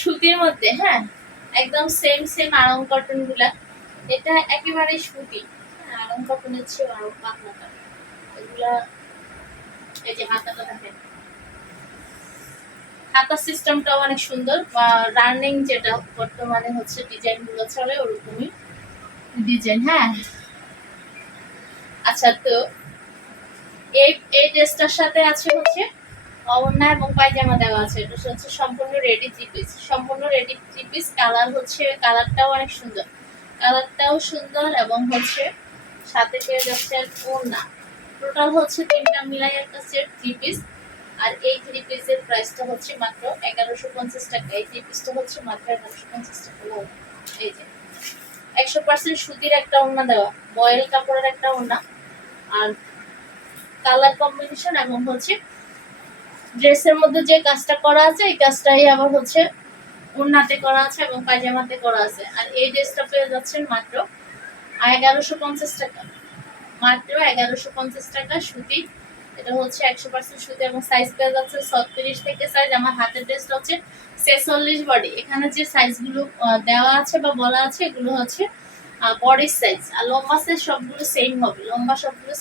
সুতির মধ্যে, হ্যাঁ একদম সেম সেম আড়ং কটন গুলা। এটা একেবারে সুতি, হ্যাঁ আড়ং কটনের চেয়ে আরো পাতলাটা এগুলা। এই যে হাতাটা দেখেন, হাতার সিস্টেমটাও অনেক সুন্দর। রানিং যেটা বর্তমানে হচ্ছে ডিজাইন গুলো চলে ওরকমই ডিজাইন। হ্যাঁ আচ্ছা, তো এই এই ড্রেসটার সাথে আছে হচ্ছে ওড়না এবং পায়জামা দেওয়া আছে। এটা হচ্ছে সম্পূর্ণ রেডি থ্রি পিস, সম্পূর্ণ রেডি থ্রি পিস। কালার হচ্ছে, কালারটাও অনেক সুন্দর, কালারটাও সুন্দর এবং হচ্ছে সাথে পেয়ে যাচ্ছে ওড়না। টোটাল হচ্ছে তিনটা মিলাই একটা সেট থ্রি পিস। আর এই থ্রি পিসের প্রাইসটা হচ্ছে মাত্র 1150 টাকা। এই থ্রি পিসটা হচ্ছে মাত্র 1150 টাকা। এই যে 100% সুতির একটা ওড়না দেওয়া, বয়েল কাপড়ের একটা ওড়না, আর কালার কম্বিনেশন এবং হচ্ছে ড্রেসের মধ্যে যে কাজটা করা আছে এই কাজটাই আবার হচ্ছে ওড়নাতে করা আছে এবং পায়জামাতে করা আছে। আর এই ড্রেসটা পেয়ে যাচ্ছেন মাত্র 1150 টাকা, মাত্র 1150 টাকা। সুতি, এটা হচ্ছে 100% সুতি এবং সাইজ পেয়ে যাচ্ছে 36 থেকে সাইজ। আমার হাতের ড্রেসটা হচ্ছে 46 বডি। এখানে যে সাইজগুলো দেওয়া আছে বা বলা আছে এগুলো হচ্ছে বডির সাইজ, আর লম্বা সাইজ সবগুলো সেম হবে। লম্বা সবগুলো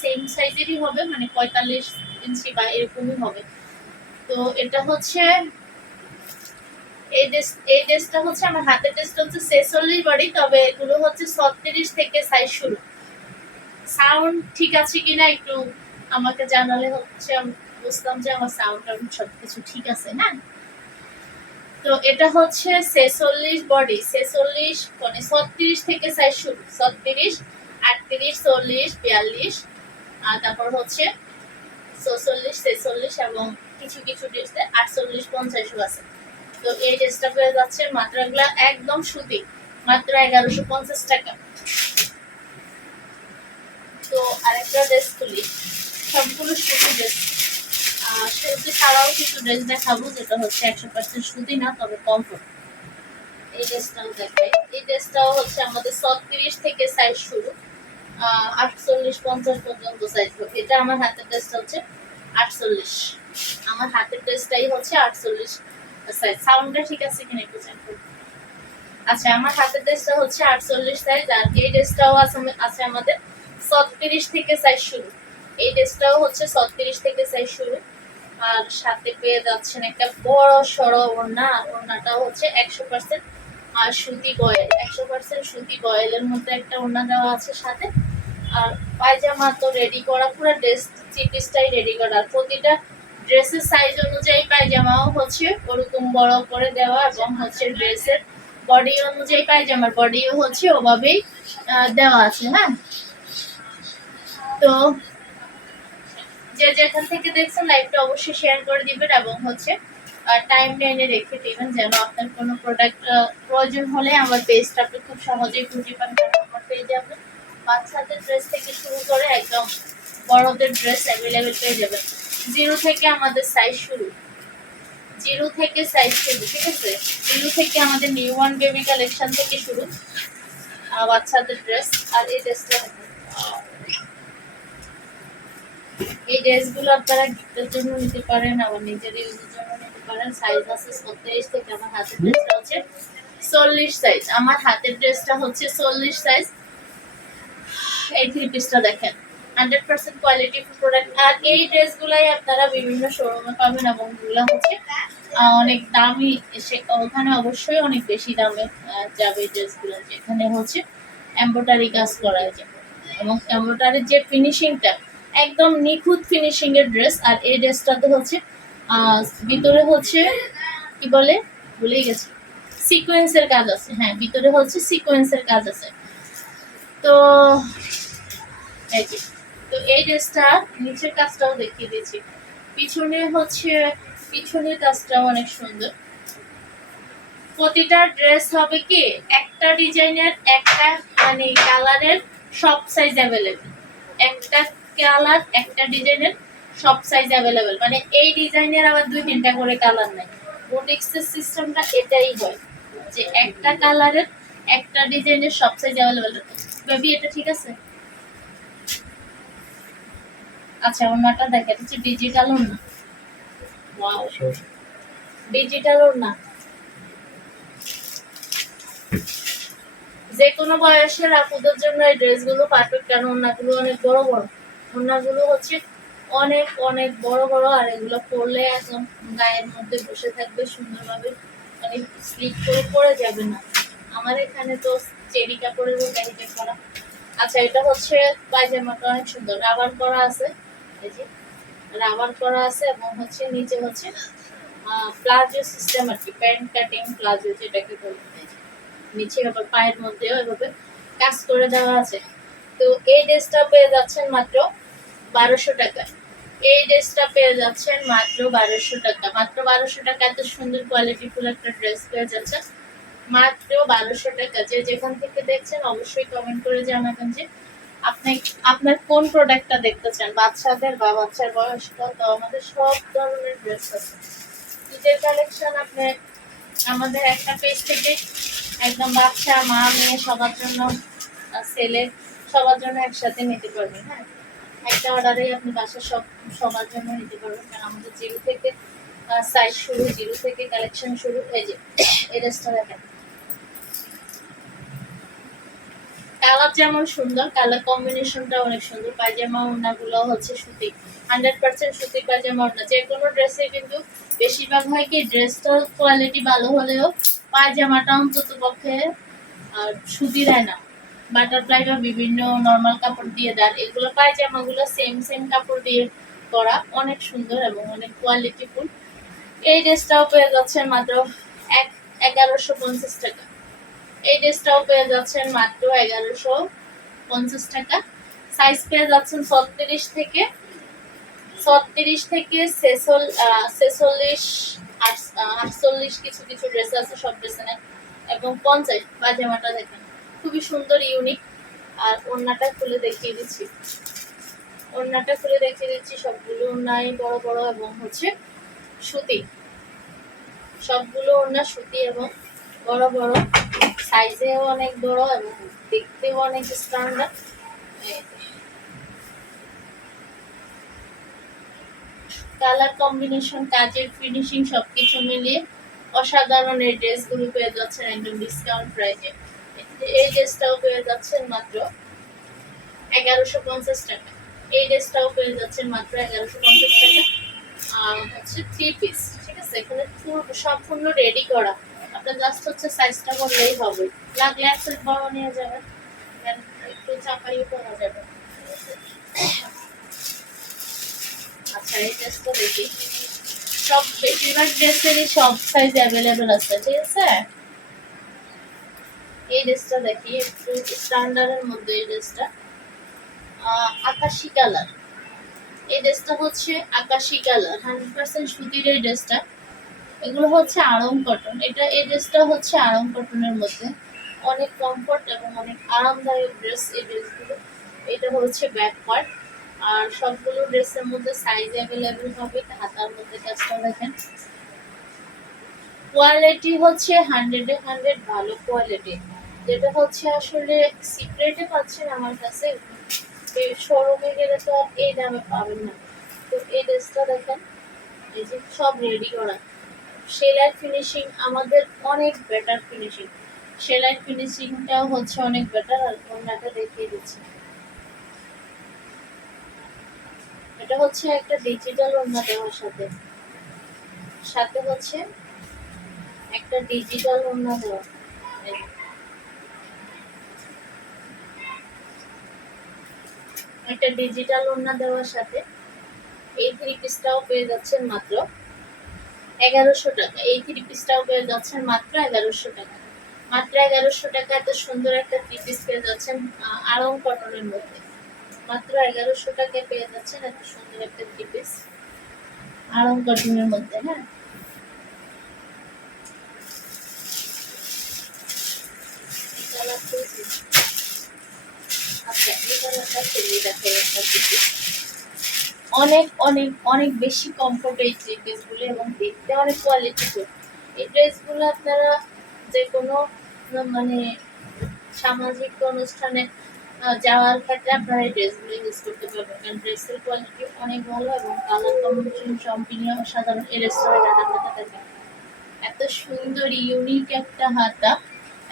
সেম সাইজেরই হবে, মানে 45 ইঞ্চি বা এরকমই হবে। তো এটা হচ্ছে এই ড্রেসটা হচ্ছে আমার হাতের ড্রেসটা হচ্ছে 46 বডি, তবে এগুলো হচ্ছে 36 থেকে সাইজ শুরু। সাউন্ড ঠিক আছে কিনা একটু আমাকে জানালে হচ্ছে আমি বুঝতাম যে আমার সাউন্ড সবকিছু ঠিক আছে না। তো এটা হচ্ছে 46 বডি, 46 মানে 36 থেকে সাইজ শুরু। 36, 38, 40, 42, আর তারপর হচ্ছে 46, 46 এবং কিছু কিছু ড্রেসে 48, 50 আছে। তো এই ড্রেসটা পেয়ে যাচ্ছে মাত্র, এগুলা একদম সুতি, মাত্র 1150 টাকা। তো আরেকটা ড্রেস খুলি, সবগুলো সুতি ড্রেস। সুতি ছাড়াও কিছু ড্রেস দেখাবো যেটা হচ্ছে 100% সুতি না তবে কমফোর্ট। এই ড্রেসটাও দেখাই। এই ড্রেসটাও হচ্ছে আমাদের 36 থেকে সাইজ শুরু, 48, 50 পর্যন্ত সাইজ হবে। এটা আমার হাতের ড্রেসটা হচ্ছে 48, আমার হাতের ড্রেসটাই হচ্ছে 48 সাইজ। সাউন্ডটা ঠিক আছে কিনা একটু চেক করুন। আচ্ছা, আমার হাতের ড্রেসটা হচ্ছে 48 সাইজ, আর এই ড্রেসটাও আছে আমাদের 36 থেকে সাইজ শুরু। এই ড্রেসটাও হচ্ছে 36 থেকে সাইজ শুরু, আর সাথে পেয়ে যাচ্ছেন একটা বড় সড়ো ওড়না। ওড়নাটাও হচ্ছে 100% আর সুতি বয়েল, 100% সুতি বয়েলের মধ্যে একটা ওড়না দেওয়া আছে সাথে। আর পায়জামা তো রেডি করা, পুরো ড্রেস থ্রি পিসটাই রেডি করা। আর প্রতিটা ড্রেসের সাইজ অনুযায়ী পায়জামাও হচ্ছে ওরকম বড় করে দেওয়া, এবং হচ্ছে ড্রেসের বডি অনুযায়ী পায়জামার বডিও হচ্ছে ওভাবেই দেওয়া আছে। হ্যাঁ, তো যে যেখান থেকে দেখছেন লাইভটা অবশ্যই শেয়ার করে দিবেন এবং হচ্ছে টাইম লাইনে রেখে দিবেন, যেন আপনার কোনো প্রোডাক্ট প্রয়োজন হলে আমার পেজটা আপনি খুব সহজেই খুঁজে পান। কারণ আমার পেজে আপনি বাচ্চাদের ড্রেস থেকে শুরু করে একদম বড়দের ড্রেস অ্যাভেলেবেল পেয়ে যাবেন। 0 থেকে আমাদের সাইজ শুরু, 0 থেকে সাইজ শুরু, ঠিক আছে। 0 থেকে আমাদের নিউ ওয়ান বেবি কালেকশন থেকে শুরু বাচ্চাদের ড্রেস। আর এই ড্রেসটা, এই ড্রেসগুলো আপনারা গিফটের জন্য নিতে পারেন, আবার নিজের ইউজের জন্য নিতে পারেন। সাইজ আছে 36 থেকে। আমার হাতের ড্রেসটা হচ্ছে 40 সাইজ, আমার হাতের ড্রেসটা হচ্ছে 40 সাইজ। এই থ্রি পিসটা দেখেন, 100% কোয়ালিটি প্রোডাক্ট। আর এই ড্রেসগুলাই আপনারা বিভিন্ন শোরুমে পাবেন এবং এগুলো হচ্ছে অনেক দামি, ওখানে অবশ্যই অনেক বেশি দামে যাবে এই ড্রেসগুলো, যেখানে হচ্ছে এমব্রয়ডারি কাজ করা যায় এবং এমব্রয়ডারির যে ফিনিশিংটা একদম নিখুঁত ফিনিশিং এর ড্রেস। আর এই ড্রেসটাতে হচ্ছে ভিতরে হচ্ছে কি বলে ভুলেই গেছি, সিকোয়েন্সের কাজ আছে। হ্যাঁ, ভিতরে হচ্ছে সিকোয়েন্সের কাজ আছে। তো এই যে, তো এই ড্রেসটা নিচের কাজটাও দেখিয়ে দিয়েছি। পিছনে হচ্ছে পিছনের কাজটাও অনেক সুন্দর। প্রতিটা ড্রেস হবে কি একটা ডিজাইনের, একটা মানে কালারের সব সাইজ অ্যাভেলেবেল। একটা কালার, একটা ডিজাইনের সব সাইজ অ্যাভেলেবেল, মানে এই ডিজাইনের আবার 2-3টা করে কালার নাই। বুটিক্সের সিস্টেমটা এটাই হয় যে একটা কালারের, একটা ডিজাইনের সব সাইজ অ্যাভেলেবেল। বেবি এটা ঠিক আছে? আচ্ছা, ওনাটা দেখেন, হচ্ছে ডিজিটাল ওনা। ওয়াও, ডিজিটাল ওনা। যে কোনো বয়সের আপুদের জন্য এই ড্রেসগুলো পারফেক্ট, কারণ ওড়নাগুলো অনেক বড় বড়, ওড়নাগুলো হচ্ছে অনেক অনেক বড় বড়, আর এগুলো পরলে একদম গায়ের মধ্যে বসে থাকবে সুন্দরভাবে, মানে স্লিপ করে পরে যাবে না। আমার এখানে তো চেরি কাপড়ের প্যাকেটে করা। আচ্ছা, এটা হচ্ছে পায়জামাটা অনেক সুন্দর, রাবার করা আছে, এই যে রাবার করা আছে, এবং হচ্ছে নিচে হচ্ছে প্লাজো সিস্টেম আর কি, প্যান্ট কাটিং প্লাজো যেটাকে বলে, নিচে আবার পায়ের মধ্যেও এভাবে কাজ করে দেওয়া আছে। তো এই ড্রেসটা পেয়ে যাচ্ছেন মাত্র 1200 টাকা। এই ড্রেসটা পেয়ে যাচ্ছেন মাত্র 1200 টাকা। মাত্র 1200 টাকা এত সুন্দর কোয়ালিটি ফুল একটা ড্রেস পেয়ে যাচ্ছেন মাত্র 1200 টাকা। যে যেখান থেকে দেখছেন অবশ্যই কমেন্ট করে জানাবেন যে আপনি আপনার কোন প্রোডাক্টটা দেখতে চান, বাচ্চাদের বা বাচ্চার বয়স কত। আমাদের সব ধরনের ড্রেস আছে, ঈদের কালেকশন আপনি আমাদের একটা পেজ থেকে একদম বাচ্চা মা মেয়ে সবার জন্য, ছেলে সবার জন্য একসাথে নিতে পারবেন। হ্যাঁ, একটা অর্ডারে আপনি বাসার সবার জন্য নিতে পারবেন, কারণ আমাদের জিরো থেকে সাইজ শুরু, জিরো থেকে কালেকশন শুরু। এই যে এই ড্রেসটা দেখেন, কালার যেমন সুন্দর, কালার কম্বিনেশনটা অনেক সুন্দর। পায়জামা ওড়নাগুলো হচ্ছে সুতি, 100% সুতি পায়জামা ওড়না। যে কোনো ড্রেসে কিন্তু বেশিরভাগ হয় কি ড্রেসটার কোয়ালিটি ভালো হলেও পায়জামাটা অন্তত পক্ষে সুতি দেয় না, বাটারফ্লাই বা বিভিন্ন নর্মাল কাপড় দিয়ে দেন। এগুলো পায়জামাগুলো সেম সেম কাপড় দিয়ে করা, অনেক সুন্দর এবং অনেক কোয়ালিটিফুল। এই ড্রেসটাও পেয়ে যাচ্ছেন মাত্র 1150 টাকা। এই ড্রেসটাও পেয়ে যাচ্ছেন মাত্র 1150 টাকা। সাইজ পেয়ে যাচ্ছেন 36 থেকে 46, 48, কিছু কিছু ড্রেস আছে, সব ড্রেস নেই, এবং 50। পায়জামাটা দেখেন খুবই সুন্দর, ইউনিক। আর ওড়নাটা খুলে দেখিয়ে দিচ্ছি, সবগুলো ওড়নাই বড় বড় এবং হচ্ছে সুতি, সবগুলো ওড়না সুতি এবং বড় বড়, সাইজেও অনেক বড় এবং দেখতেও অনেক স্ট্যান্ডার্ড। কালার কম্বিনেশন, কাজের ফিনিশিং সবকিছু মিলিয়ে অসাধারণ এই ড্রেসগুলো পেয়ে যাচ্ছেন একদম ডিসকাউন্ট প্রাইসে। এই ড্রেসটাও পেয়ে যাচ্ছেন মাত্র 1150 টাকা। এই ড্রেসটাও পেয়ে যাচ্ছেন মাত্র 1150 টাকা। আর হচ্ছে 3 পিস, ঠিক আছে, এখানে সম্পূর্ণ রেডি করা, আপনার জাস্ট হচ্ছে সাইজটা করলেই হবে, লাগলে এক সাইজ বড় নিয়ে যাবেন, একটু চাপাইও করা যাবে। আচ্ছা, এই ড্রেসটা দেখি, সব বেশিরভাগ ড্রেসেরই সব সাইজ অ্যাভেলেবেল আছে, ঠিক আছে। এই ড্রেসটা দেখি, একটু স্ট্যান্ডার্ডের মধ্যে এই ড্রেসটা, আকাশি কালার। এই ড্রেসটা হচ্ছে আকাশি কালার, 100% সুতির এই ড্রেসটা। এগুলো হচ্ছে আড়ং কটন, এই ড্রেসটা হচ্ছে আড়ং কটনের মধ্যে, অনেক কমফোর্ট এবং অনেক আরামদায়ক ড্রেস এই ড্রেসগুলো। এটা হচ্ছে ব্যাক পার্ট, আর সবগুলো ড্রেসের মধ্যে সাইজ অ্যাভেলেবেল হবে। হাতার মধ্যে কাজটা দেখেন, কোয়ালিটি হচ্ছে 100-এ 100 ভালো কোয়ালিটি, যেটা হচ্ছে আসলে সিক্রেটে পাচ্ছেন আমার কাছে, শোরুমে গেলে তো আর এই দামে পাবেন না। তো এই ড্রেসটা দেখেন, এই যে সব রেডি করা, সেলাই ফিনিশিং আমাদের অনেক বেটার ফিনিশিং, সেলাই ফিনিশিংটাও হচ্ছে অনেক বেটার। আর ওড়নাটা দেখিয়ে দিচ্ছি, এটা হচ্ছে একটা ডিজিটাল ওড়না দেওয়ার সাথে সাথে হচ্ছে একটা ডিজিটাল ওড়না দেওয়া, একটা ডিজিটাল ওড়না দেওয়ার সাথে এই 3 পিসটাও পেয়ে যাচ্ছেন মাত্র 1100 টাকা। এই 3 পিসটাও পেয়ে যাচ্ছেন মাত্র 1100 টাকা। মাত্র 1100 টাকা এত সুন্দর একটা 3 পিস পেয়ে যাচ্ছেন আড়ং কটনের মধ্যে। মাত্র 1100 টাকায় পেয়ে যাচ্ছেন এত সুন্দর একটা 3 পিস আড়ং কটনের মধ্যে। হ্যাঁ, আচ্ছা, এই কালারটা খুবই দেখে একটা 3 পিস, অনেক অনেক অনেক বেশি কমফোর্ট এই 3 পিসগুলো, এবং দেখতে অনেক কোয়ালিটিফুল। এই ড্রেসগুলো আপনারা যে কোনো মানে সামাজিক অনুষ্ঠানে যাওয়ার ক্ষেত্রে আপনারা এই ড্রেসগুলো ইউজ করতে পারবেন, কারণ ড্রেসের কোয়ালিটি অনেক ভালো এবং কালার কম্বিনেশন সম্পূর্ণ অসাধারণ। এই রেস্টুরেন্টের হাতাটা দেখেন, এত সুন্দর ইউনিক একটা হাতা,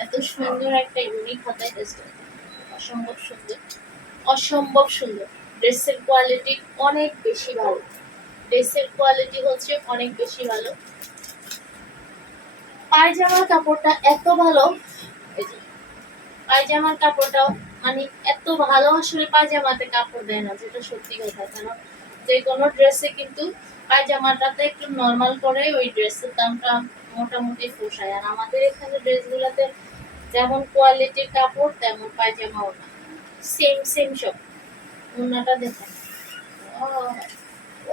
এত সুন্দর একটা ইউনিক হাতায় ড্রেসটা, অসম্ভব সুন্দর, অসম্ভব সুন্দর। ড্রেসের কোয়ালিটি অনেক বেশি ভালো, ড্রেসের কোয়ালিটি হচ্ছে অনেক বেশি ভালো। পায়জামার কাপড়টা এত ভালো, এই যে পায়জামার কাপড়টাও মানে এত ভালো, আসলে পায়জামাতে কাপড় দেয় না, যেটা সত্যি কথা। কারণ যে কোনো ড্রেসে কিন্তু পায়জামাটাতে একটু নর্মাল করে ওই ড্রেসের দামটা মোটামুটি পোষায়। আর আমাদের এখানে ড্রেসগুলোতে যেমন কোয়ালিটির কাপড় তেমন পায়জামাও না, সেম সেম সব। ওনাটা দেখেন,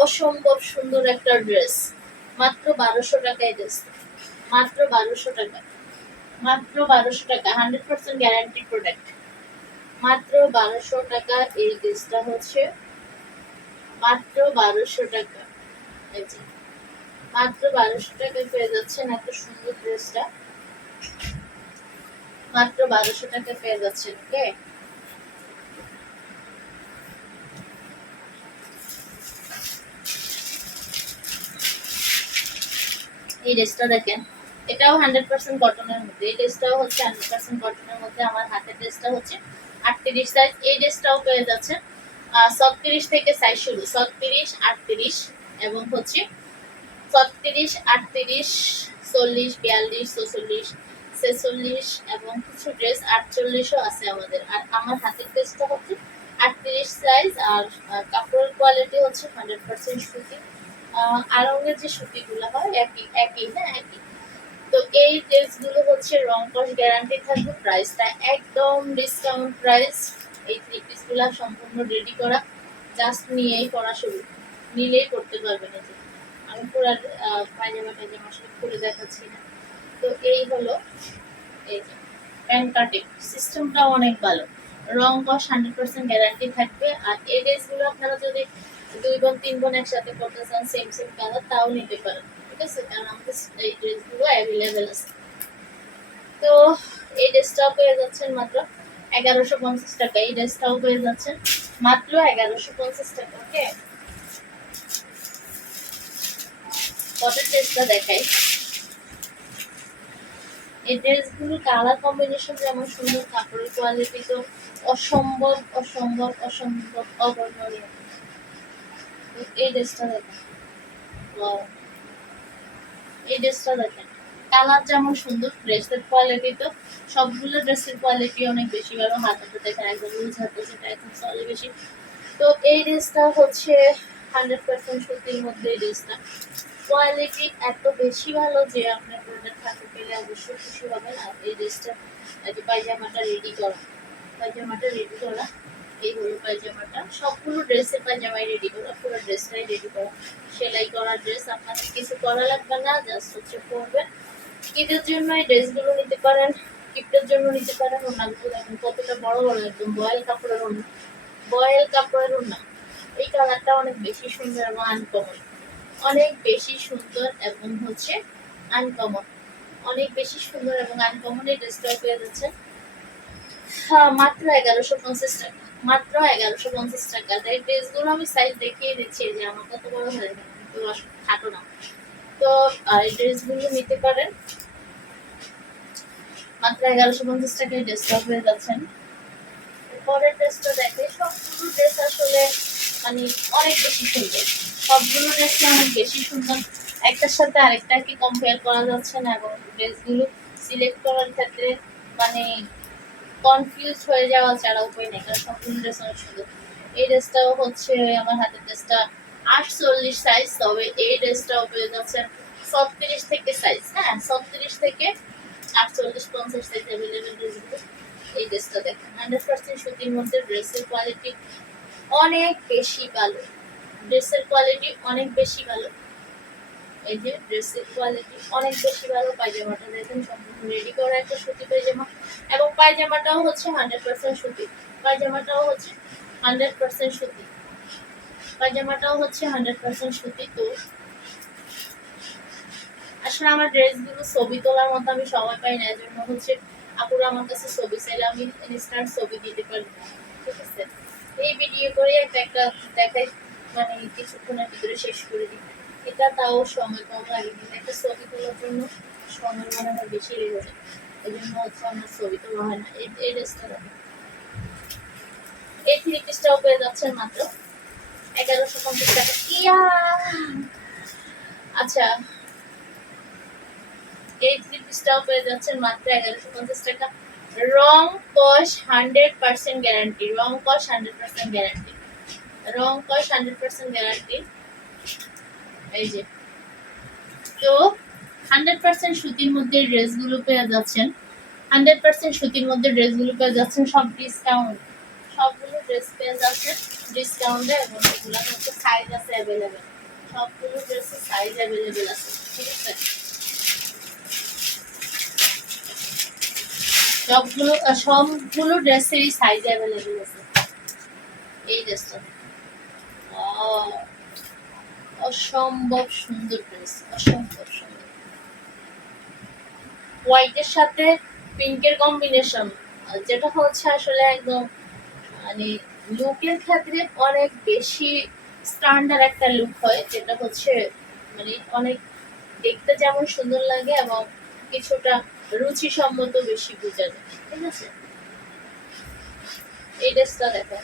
অসম্ভব সুন্দর একটা ড্রেস, মাত্র 1200 টাকায় ড্রেস, মাত্র 1200 টাকা, মাত্র 1200 টাকা, 100% গ্যারান্টি প্রোডাক্ট। মাত্র 1200 টাকা এই ড্রেসটা হচ্ছে, মাত্র 1200 টাকা। এই যে মাত্র 1200 টাকায় পেয়ে যাচ্ছেন এত সুন্দর ড্রেসটা, মাত্র 1200 টাকায় পেয়ে যাচ্ছেন। ওকে, এই ড্রেসটা দেখেন, এটাও 100% কটনের মধ্যে, এই ড্রেসটাও হচ্ছে 100% কটনের মধ্যে। আমার হাতের ড্রেসটা হচ্ছে 38 সাইজ, এই ড্রেসটাও পেয়ে যাচ্ছে 36 থেকে সাইজ শুরু, 36, 38 এবং হচ্ছে 36, 38, 40, 42, 44, 46 এবং কিছু ড্রেস 48ও আছে আমাদের। আর আমার হাতের ড্রেসটা হচ্ছে 38 সাইজ, আর কাপড়ের কোয়ালিটি হচ্ছে 100% সুতি। আড়ঙের যে সুতিগুলো হয় একই একই, হ্যাঁ একই। তো এই ড্রেসগুলো হচ্ছে রং কস গ্যারান্টি থাকবে। প্রাইসটা একদম ডিসকাউন্ট প্রাইস। এই থ্রি পিসগুলো সম্পূর্ণ রেডি করা, জাস্ট নিয়েই পরা শুরু, নিলেই করতে পারবেন। এই যে আমি পুরো পায়জামা টাইজামা আসলে খুলে দেখাচ্ছি না। তো এই হলো, এই যে প্যান্ট কাটিং সিস্টেমটাও অনেক ভালো, রং কস 100% গ্যারান্টি থাকবে। আর এই ড্রেসগুলো আপনারা যদি 2 বোন 3 বোন একসাথে পড়তে চান সেম সেম কালার, তাও নিতে পারেন, ঠিক আছে? কারণ আমাদের এই ড্রেসগুলো অ্যাভেলেবেল আছে। তো এই ড্রেসটাও পেয়ে যাচ্ছেন মাত্র 1150 টাকা, এই ড্রেসটাও পেয়ে যাচ্ছেন মাত্র 1150 টাকা। ওকে, কটের ড্রেসটা দেখাই। এই ড্রেসগুলো কালার কম্বিনেশন যেমন সুন্দর, কাপড়ের কোয়ালিটি তো অসম্ভব অসম্ভব অসম্ভব অবর্ণনীয়। এই ড্রেসটা দেখেন, এই ড্রেসটা দেখেন, কালার যেমন সুন্দর, ড্রেসের কোয়ালিটি তো সবগুলো ড্রেসের কোয়ালিটি অনেক বেশি ভালো। হাতাটা দেখেন একদম লুজ হাতে, সেটা একদম সলি বেশি। তো এই ড্রেসটা হচ্ছে 100% সুতির মধ্যে। এই ড্রেসটা কোয়ালিটি এত বেশি ভালো যে আপনার প্রোডাক্ট হাতে পেলে অবশ্যই খুশি হবেন। আর এই ড্রেসটা, এই যে পায়জামাটা রেডি করা, পায়জামাটা রেডি করা, এই হলো পায়জামাটা। সবগুলো ড্রেসের পায়জামাই রেডি করা, পুরো ড্রেসটাই রেডি করা, সেলাই করা ড্রেস। আপনাদের কিছু করা লাগবে না, জাস্ট হচ্ছে পরবেন। ঈদের জন্য এই ড্রেসগুলো নিতে পারেন, গিফটের জন্য নিতে পারেন। ওনাগুলো দেখেন কতটা বড় বড়, একদম বয়েল কাপড়ের ওড়না, বয়েল কাপড়ের ওড়না। এই কালারটা অনেক বেশি সুন্দর এবং আনকমন, অনেক বেশি সুন্দর এবং হচ্ছে আনকমন, অনেক বেশি সুন্দর এবং আনকমন। এই ড্রেসটা পেয়ে যাচ্ছে মাত্র 1150 টাকা, মাত্র 1150 টাকা। এই ড্রেসগুলো আমি সাইজ দেখিয়ে দিচ্ছি যে আমার কত বড় হয়ে গেল, তো খাটো না। তো এই ড্রেসগুলো নিতে পারেন মাত্র 1150 টাকায়। এই ড্রেসটা পেয়ে যাচ্ছেন। পরের ড্রেসটা দেখে, সবগুলো ড্রেস আসলে মানে অনেক বেশি সুন্দর, সবগুলো ড্রেসই অনেক বেশি সুন্দর, একটার সাথে আরেকটাকে কম্পেয়ার করা যাচ্ছে না। এবং ড্রেসগুলো সিলেক্ট করার ক্ষেত্রে মানে কনফিউজ হয়ে যাওয়া ছাড়া উপায় নেই, কারণ সবগুলো ড্রেস অনেক সুন্দর। এই ড্রেসটাও হচ্ছে আমার হাতের ড্রেসটা 48 সাইজ, তবে এই ড্রেসটাও পেয়ে যাচ্ছেন 36 থেকে সাইজ, হ্যাঁ 36 থেকে 48, 50 সাইজ অ্যাভেলেবেল ড্রেসগুলো। এই ড্রেসটা দেখেন 100% সুতির মধ্যে, ড্রেসের কোয়ালিটি অনেক বেশি ভালো, ড্রেসের কোয়ালিটি অনেক বেশি ভালো। এই যে ড্রেসের কোয়ালিটি অনেক বেশি ভালো। পায়জামাটা দেখেন সম্পূর্ণ রেডি করা একটা সুতি পায়জামা, এবং পায়জামাটাও হচ্ছে 100% সুতি, পায়জামাটাও হচ্ছে 100% সুতি, পায়জামাটাও হচ্ছে 100% সুতি। তো আসলে আমার ড্রেসগুলো ছবি তোলার মতো আমি সময় পাই না, এজন্য হচ্ছে আপুরা আমার কাছে ছবি চাইলে আমি ইনস্ট্যান্ট ছবি দিতে পারি না, ঠিক আছে? এই ভিডিও করে একটা একটা দেখাই, মানে কিছুক্ষণের ভিতরে শেষ করে দিই। এটা তাও সময় কম লাগে, কিন্তু একটা ছবি তোলার জন্য সময় মনে হয় বেশি লেগে যায়। এই জন্য হচ্ছে আমার ছবি তো হয় না। এই ড্রেসটা দেখেন, এই থ্রি পিসটাও পেয়ে যাচ্ছে মাত্র 1150 টাকা। ইয়া আচ্ছা, এই থ্রি পিসটাও পেয়ে যাচ্ছেন মাত্র 1150 টাকা। রং কস 100% গ্যারান্টি, রং কস 100% গ্যারান্টি, রং কস 100% গ্যারান্টি। এই যে, তো 100% সুতির মধ্যে ড্রেসগুলো পেয়ে যাচ্ছেন, 100% সুতির মধ্যে ড্রেসগুলো পেয়ে যাচ্ছেন সব ডিসকাউন্ট, সবগুলো ড্রেস পেয়ে যাচ্ছেন ডিসকাউন্টে, এবং এগুলো হচ্ছে সাইজ আছে অ্যাভেলেবেল, সবগুলো ড্রেসের সাইজ অ্যাভেলেবেল আছে, ঠিক আছে। সবগুলো ড্রেসেরই সাইজ অ্যাভেলেবেল আছে। এই ড্রেসটা অসম্ভব সুন্দর ড্রেস, অসম্ভব সুন্দর। হোয়াইটের সাথে পিঙ্কের কম্বিনেশন, যেটা হচ্ছে আসলে একদম মানে লুকের ক্ষেত্রে অনেক বেশি স্ট্যান্ডার্ড একটা লুক হয়, যেটা হচ্ছে মানে অনেক দেখতে যেমন সুন্দর লাগে এবং কিছুটা রুচিসম্মত বেশি বোঝা যায়, ঠিক আছে। এই ড্রেসটা দেখেন,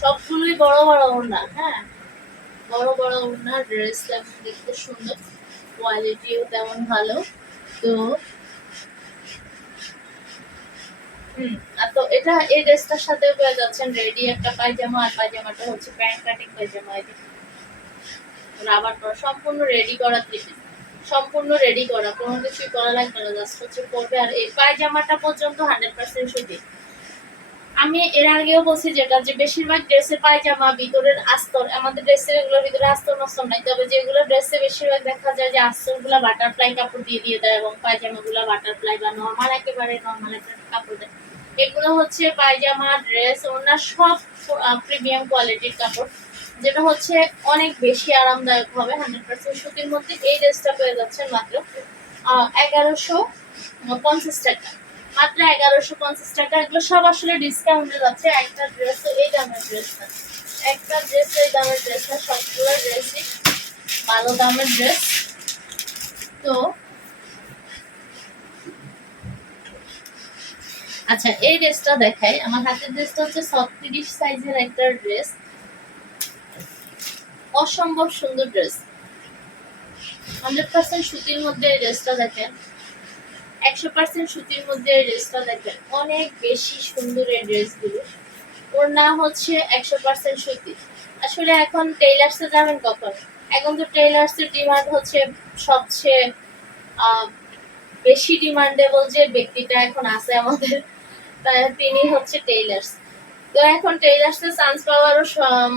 সবগুলোই বড় বড় ওড়না, হ্যাঁ বড় বড় ওড়না, ড্রেস তেমন দেখতে সুন্দর, কোয়ালিটিও তেমন ভালো। তো আর তো এটা এই ড্রেসটার সাথে পেয়ে যাচ্ছেন রেডি একটা পায়জামা, আর পায়জামাটা হচ্ছে প্যান্ট কাটিং পায়জামা, রাবার করা, সম্পূর্ণ রেডি করা থ্রি পিস, সম্পূর্ণ রেডি করা, কোনো কিছুই করা লাগবে না, জাস্ট হচ্ছে পরবে। আর এই পায়জামাটা পর্যন্ত 100% সুতি। আমি এর আগেও বলছি যেটা, যে বেশিরভাগ ড্রেসের পায়জামা ভিতরের আস্তর, আমাদের ড্রেসের এগুলোর ভিতরে আস্তর নস্তর নাই, তবে যেগুলো ড্রেসে বেশিরভাগ দেখা যায় যে আস্তরগুলা বাটারফ্লাই কাপড় দিয়ে দিয়ে দেয়, এবং পায়জামাগুলা বাটারফ্লাই বা নর্মাল একেবারে নর্মাল একটা কাপড় দেয়। এগুলো হচ্ছে পায়জামা, ড্রেস, ওনার সব প্রিমিয়াম কোয়ালিটির কাপড়, যেটা হচ্ছে অনেক বেশি আরামদায়ক হবে, 100% সুতির মধ্যে। এই ড্রেসটা পেয়ে যাচ্ছেন মাত্র 1150 টাকা, মাত্র 1150 টাকা। এগুলো সব আসলে ডিসকাউন্টে যাচ্ছে। একটা ড্রেস এই দামের ড্রেস না, একটা ড্রেস এই দামের ড্রেস না, সবগুলো ড্রেসই ভালো দামের ড্রেস। তো আচ্ছা, এই ড্রেসটা দেখাই, আমার হাতের ড্রেসটা হচ্ছে 36 সাইজের একটা ড্রেস, অসম্ভব সুন্দর ড্রেস, 100% সুতির মধ্যে এই ড্রেসটা দেখেন, 100% সুতির মধ্যে এই ড্রেসটা দেখেন, অনেক বেশি সুন্দর এই ড্রেসগুলো। ওর নাম হচ্ছে 100% সুতি। আসলে এখন টেইলার্সে যাবেন কখন, এখন তো টেইলার্সের ডিমান্ড হচ্ছে সবচেয়ে বেশি ডিমান্ডেবল যে ব্যক্তিটা এখন আছে আমাদের, তিনি হচ্ছে টেইলার্স। তো এখন টেইলার্সে চান্স পাওয়ারও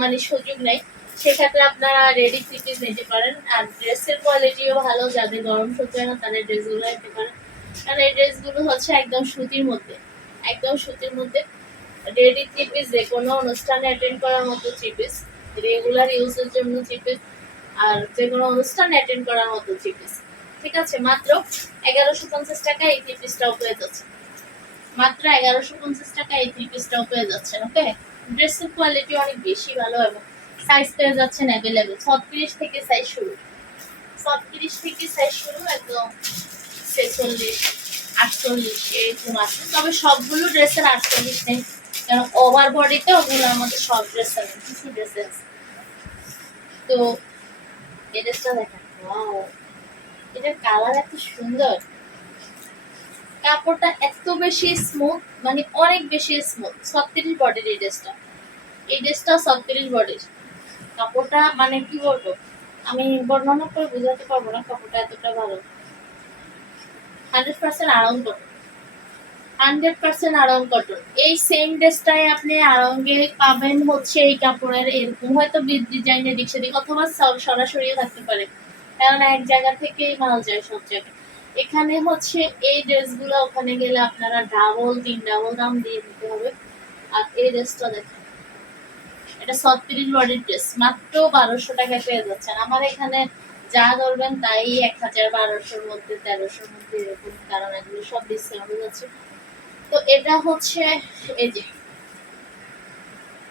মানে সুযোগ নেই, সেক্ষেত্রে আপনারা রেডি থ্রি পিস নিতে পারেন। আর ড্রেসের কোয়ালিটিও ভালো, যাদের গরম সহ্য হয় না তারা ড্রেসগুলো নিতে পারেন, কারণ এই ড্রেসগুলো হচ্ছে একদম সুতির মধ্যে, একদম সুতির মধ্যে রেডি থ্রি পিস, যে কোনো অনুষ্ঠানে অ্যাটেন্ড করার মতো থ্রি পিস, রেগুলার ইউজের জন্য থ্রি পিস, আর যে কোনো অনুষ্ঠানে অ্যাটেন্ড করার মতো থ্রি পিস, ঠিক আছে। মাত্র 1150 টাকা এই থ্রি পিসটাও পেয়ে যাচ্ছে, মাত্র 1150 টাকা এই থ্রি পিসটাও পেয়ে যাচ্ছেন, ওকে। ড্রেসের কোয়ালিটি অনেক বেশি ভালো, এবং সাইজ পেয়ে যাচ্ছেন অ্যাভেলেবেল, 36 থেকে সাইজ শুরু, 36 থেকে সাইজ শুরু, একদম 46, 48 এরকম আছে। তবে সবগুলো ড্রেসের 48 নেই, কারণ ওভার বডিতে ওগুলো আমাদের সব ড্রেসের নেই, কিছু ড্রেসের। তো এই ড্রেসটা দেখেন, ওয়াও, এটার কালার এত সুন্দর, কাপড়টা এত বেশি স্মুথ, মানে অনেক বেশি স্মুথ, 36 বডির এই ড্রেসটা, এই ড্রেসটা 36 বডির। কাপড়টা মানে কি বলবো, আমি বর্ণনা করে বোঝাতে পারবো না, কাপড়টা এতটা ভালো, 100% আরাম কটন, 100% আরাম কটন। এই সেম ড্রেসটাই আপনি আরঙ্গে পাবেন হচ্ছে এই কাপড়ের এরকম হয়তো ডিজাইনের দিক সেদিক, অথবা সরাসরিও থাকতে পারে, কারণ এক জায়গা থেকেই মাল যায় সব জায়গায়। এখানে হচ্ছে এই ড্রেসগুলো ওখানে গেলে আপনারা ডাবল 3 ডাবল দাম দিয়ে দিতে হবে। আর এই ড্রেসটা দেখেন, এটা 36 বডির ড্রেস, মাত্র 1200 টাকায় পেয়ে যাচ্ছেন আমার এখানে। যা ধরবেন তাই 1000, 1200-র মধ্যে, 1300-র মধ্যে এরকম, কারণ এগুলো সব ডিসকাউন্টে যাচ্ছে। তো এটা হচ্ছে এই যে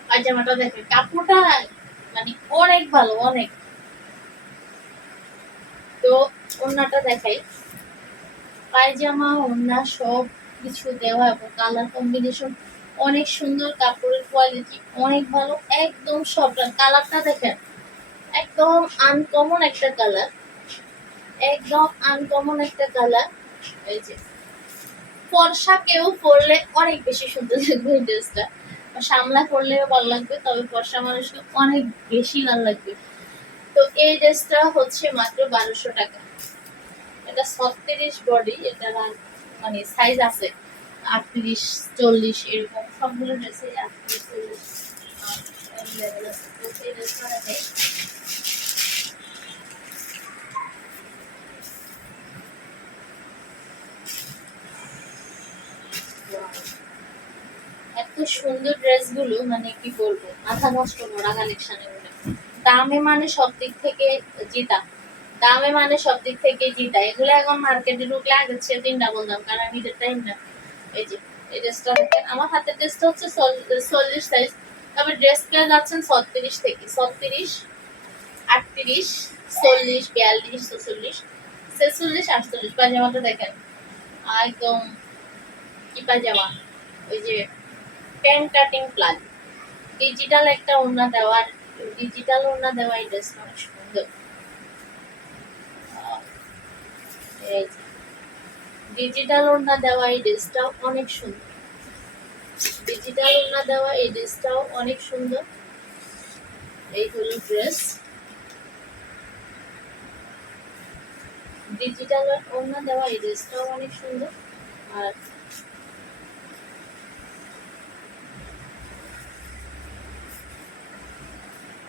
পায়জামাটা দেখেন, কাপড়টা মানে অনেক ভালো, অনেক তো ওড়নাটা দেখাই, পায়জামা ওড়না সব কিছু দেওয়া এবং কালার কম্বিনেশন অনেক সুন্দর, কাপড়ের কোয়ালিটি অনেক ভালো, একদম সব। কালারটা দেখেন, একদম আনকমন একটা কালার, একদম আনকমন একটা কালার। এই যে ফর্সা কেউ পরলে অনেক বেশি সুন্দর লাগবে এই ড্রেসটা, সামলা পরলেও ভালো লাগবে, তবে ফর্সা মানুষকে অনেক বেশি ভালো লাগবে। তো এই ড্রেসটা হচ্ছে মাত্র 1200 টাকা। এটা 36 বডি, এটা মানে সাইজ আছে 38, 40 এরকম, সবগুলো ড্রেসে 38, 40 অ্যাভেলেবেল আছে। তো এই ড্রেসটা দেখে এত সুন্দর ড্রেসগুলো, মানে কি বলবো, মাথা নষ্ট করা কালেকশন এগুলো। দামে মানে সব দিক থেকে জিতা, দামে মানে সব দিক থেকে জিতা। এগুলো এখন মার্কেটে ঢুকলে আগের চেয়ে 3 ডাবল দাম, কারণ আমি ঈদের টাইম না। এই যে এই ড্রেসটা দেখেন, আমার হাতের ড্রেসটা হচ্ছে 40 সাইজ, তবে ড্রেস পেয়ে যাচ্ছেন 36 থেকে 36, 38, 40, 42, 46, 46, 48। পায়জামাটা দেখেন একদম কি পায়জামা, ওই যে প্যান্ট কাটিং প্লাজো, ডিজিটাল একটা ওড়না দেওয়া, ডিজিটাল ওড়না দেওয়া এই ড্রেসটা অনেক সুন্দর। এই ডিজিটাল ওড়না দেওয়া এই ড্রেসটাও অনেক সুন্দর, ডিজিটাল ওড়না দেওয়া এই ড্রেসটাও অনেক সুন্দর। এই হলো ড্রেস, ডিজিটাল ওড়না দেওয়া এই ড্রেসটাও অনেক সুন্দর। আর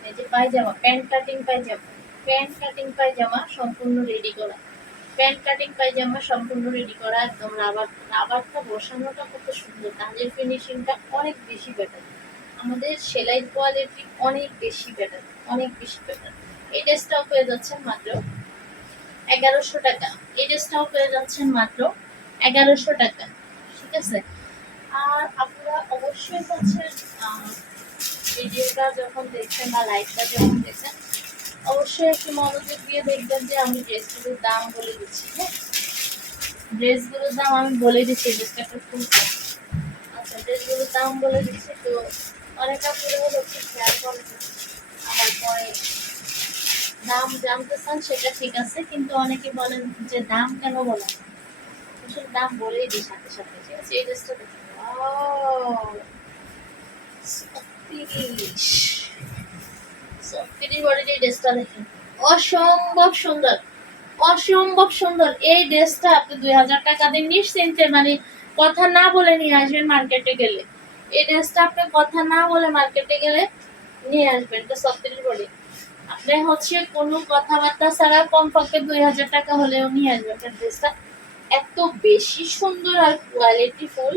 এই যে পায়জামা, প্যান্ট কাটিং পায়জামা, প্যান্ট কাটিং পায়জামা সম্পূর্ণ রেডি করা, প্যান্ট কাটিং পায়জামা সম্পূর্ণ রেডি করা, একদম রাবার, রাবারটা বসানোটা কত সুন্দর, কাজের ফিনিশিংটা অনেক বেশি বেটার, আমাদের সেলাই কোয়ালিটি অনেক বেশি বেটার, অনেক বেশি বেটার। এই ড্রেসটাও পেয়ে যাচ্ছেন মাত্র 1100 টাকা, এই ড্রেসটাও পেয়ে যাচ্ছেন মাত্র 1100 টাকা, ঠিক আছে। আর আপনারা অবশ্যই হচ্ছেন ভিডিওটা যখন দেখছেন বা লাইভটা যখন দেখছেন, অবশ্যই একটু মনোযোগ দিয়ে দেখবেন যে আমি ড্রেসগুলোর দাম বলে দিচ্ছি। হ্যাঁ, ড্রেসগুলোর দাম আমি বলে দিচ্ছি, ড্রেসটা একটু খুলতে। আচ্ছা, ড্রেসগুলোর দাম বলে দিচ্ছি। তো অনেক আপুরা হচ্ছে খেয়াল করে, আবার পরে দাম জানতে চান, সেটা ঠিক আছে, কিন্তু অনেকে বলেন যে দাম কেন বলেন, আসলে দাম বলেই দিই সাথে সাথে। ঠিক আছে, এই ড্রেসটা দেখুন, 36, 36 বডির এই ড্রেসটা দেখেন, অসম্ভব সুন্দর, অসম্ভব সুন্দর। এই ড্রেসটা আপনি 2000 টাকা দিয়ে নিশ্চিন্তে, মানে কথা না বলে নিয়ে আসবেন মার্কেটে গেলে, এই ড্রেসটা আপনি কথা না বলে মার্কেটে গেলে নিয়ে আসবেন। এটা 36 বডি, আপনি হচ্ছে কোনো কথাবার্তা ছাড়া কমপক্ষে 2000 টাকা হলেও নিয়ে আসবেন। ড্রেসটা এত বেশি সুন্দর আর কোয়ালিটি ফুল,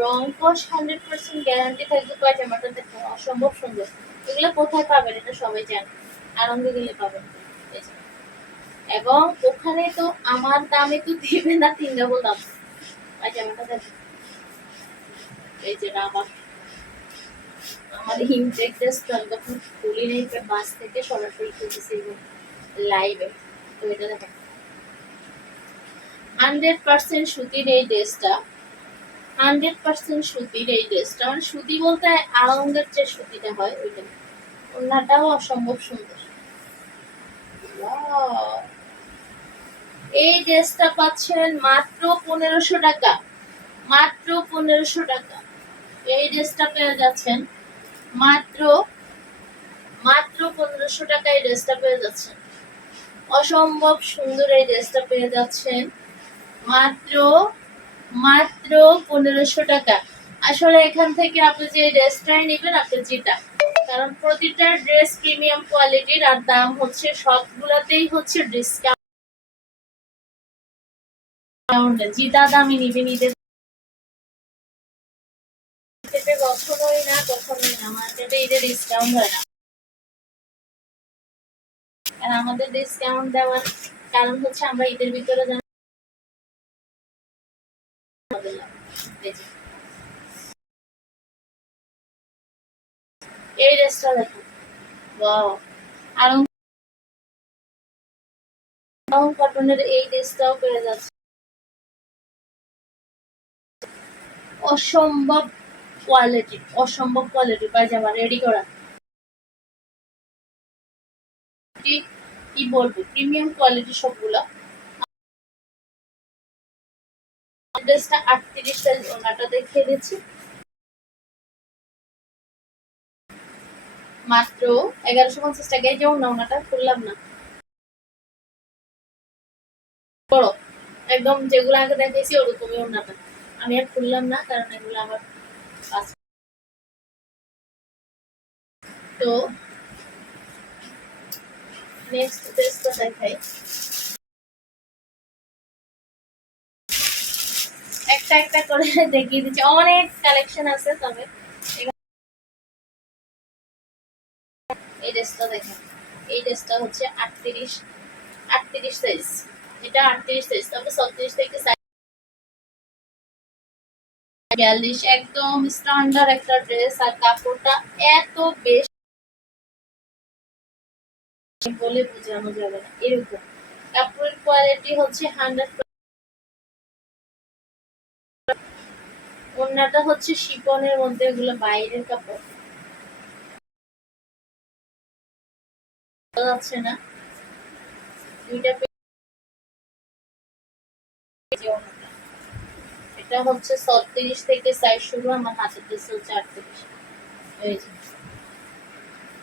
রং কস 100% গ্যারান্টি থাকবে। পায়জামাটা দেখুন, অসম্ভব সুন্দর। এগুলো কোথায় পাবেন এটা সবাই জানেন, আনন্দে গেলে পাবেন। এবং ওখানে তো আমার দামে তো দিবে না 3 ডাবল দাম। পায়জামাটা দেখুন, এই যে রাবার, আমার ইনটেক ড্রেসটা যখন খুলি নেই, বাস থেকে সরাসরি খুলতেছি লাইভে। তো এটা দেখেন 100% সুতির এই ড্রেসটা, 100% সুতির এই ড্রেসটা, মানে সুতি বলতে আড়ঙ্গের যে সুতিটা হয় ওইটা। ওড়নাটাও অসম্ভব সুন্দর। এই ড্রেসটা পাচ্ছেন মাত্র 1500 টাকা, মাত্র 1500 টাকা। এই ড্রেসটা পেয়ে যাচ্ছেন মাত্র মাত্র 1500 টাকা। এই ড্রেসটা পেয়ে যাচ্ছেন, অসম্ভব সুন্দর এই ড্রেসটা পেয়ে যাচ্ছেন মাত্র মাত্র 1500 টাকা। আসলে এখান থেকে আপনি যে ড্রেসটাই নেবেন আপনি জিতা, কারণ প্রতিটা ড্রেস প্রিমিয়াম কোয়ালিটির, আর দাম হচ্ছে সবগুলাতেই হচ্ছে ডিসকাউন্ট, জিতা দামই নিবেন। ঈদের কখনোই না, কখনোই না মার্কেটে ঈদের ডিসকাউন্ট হয় না, আর আমাদের ডিসকাউন্ট দেওয়ার কারণ হচ্ছে আমরা ঈদের ভিতরে যেন এই ড্রেসটা দেখুন, ওয়াও, আর ব্রাউন কটনের এই ড্রেসটাও পেয়ে যাচ্ছে অসম্ভব কোয়ালিটি পায়জামা রেডি করা। কি বলবো, প্রিমিয়াম কোয়ালিটি সবগুলা। ড্রেসটা 38 সাইজ, ওনাটা দেখিয়ে দিচ্ছি, মাত্র 1150 টাকায়। যেমন না ওনাটা খুললাম না, বড় একদম যেগুলো আগে দেখেছি ওরকমই ওনাটা। আমি আর খুললাম না কারণ এগুলো আমার আছে। তো নেক্সট ড্রেসটা দেখাই, একটা একটা করে দেখিয়ে দিচ্ছি, অনেক কালেকশন আছে। তবে এই ড্রেসটা দেখেন, এই ড্রেসটা হচ্ছে 38 সাইজ, এটা 38 সাইজ, তবে 36 থেকে 42, একদম স্ট্যান্ডার্ড একটা ড্রেস। আর কাপড়টা এত বেশি বলে বোঝানো যাবে না এরকম। কাপড়ের কোয়ালিটি হচ্ছে 100। ওড়নাটা হচ্ছে শিফনের মধ্যে, এগুলো বাইরের কাপড়, বোঝা যাচ্ছে না। দুইটা ওড়নাটা, এটা হচ্ছে 36 থেকে সাইজ শুরু, আমার হাতের ড্রেস হচ্ছে 38। এই যে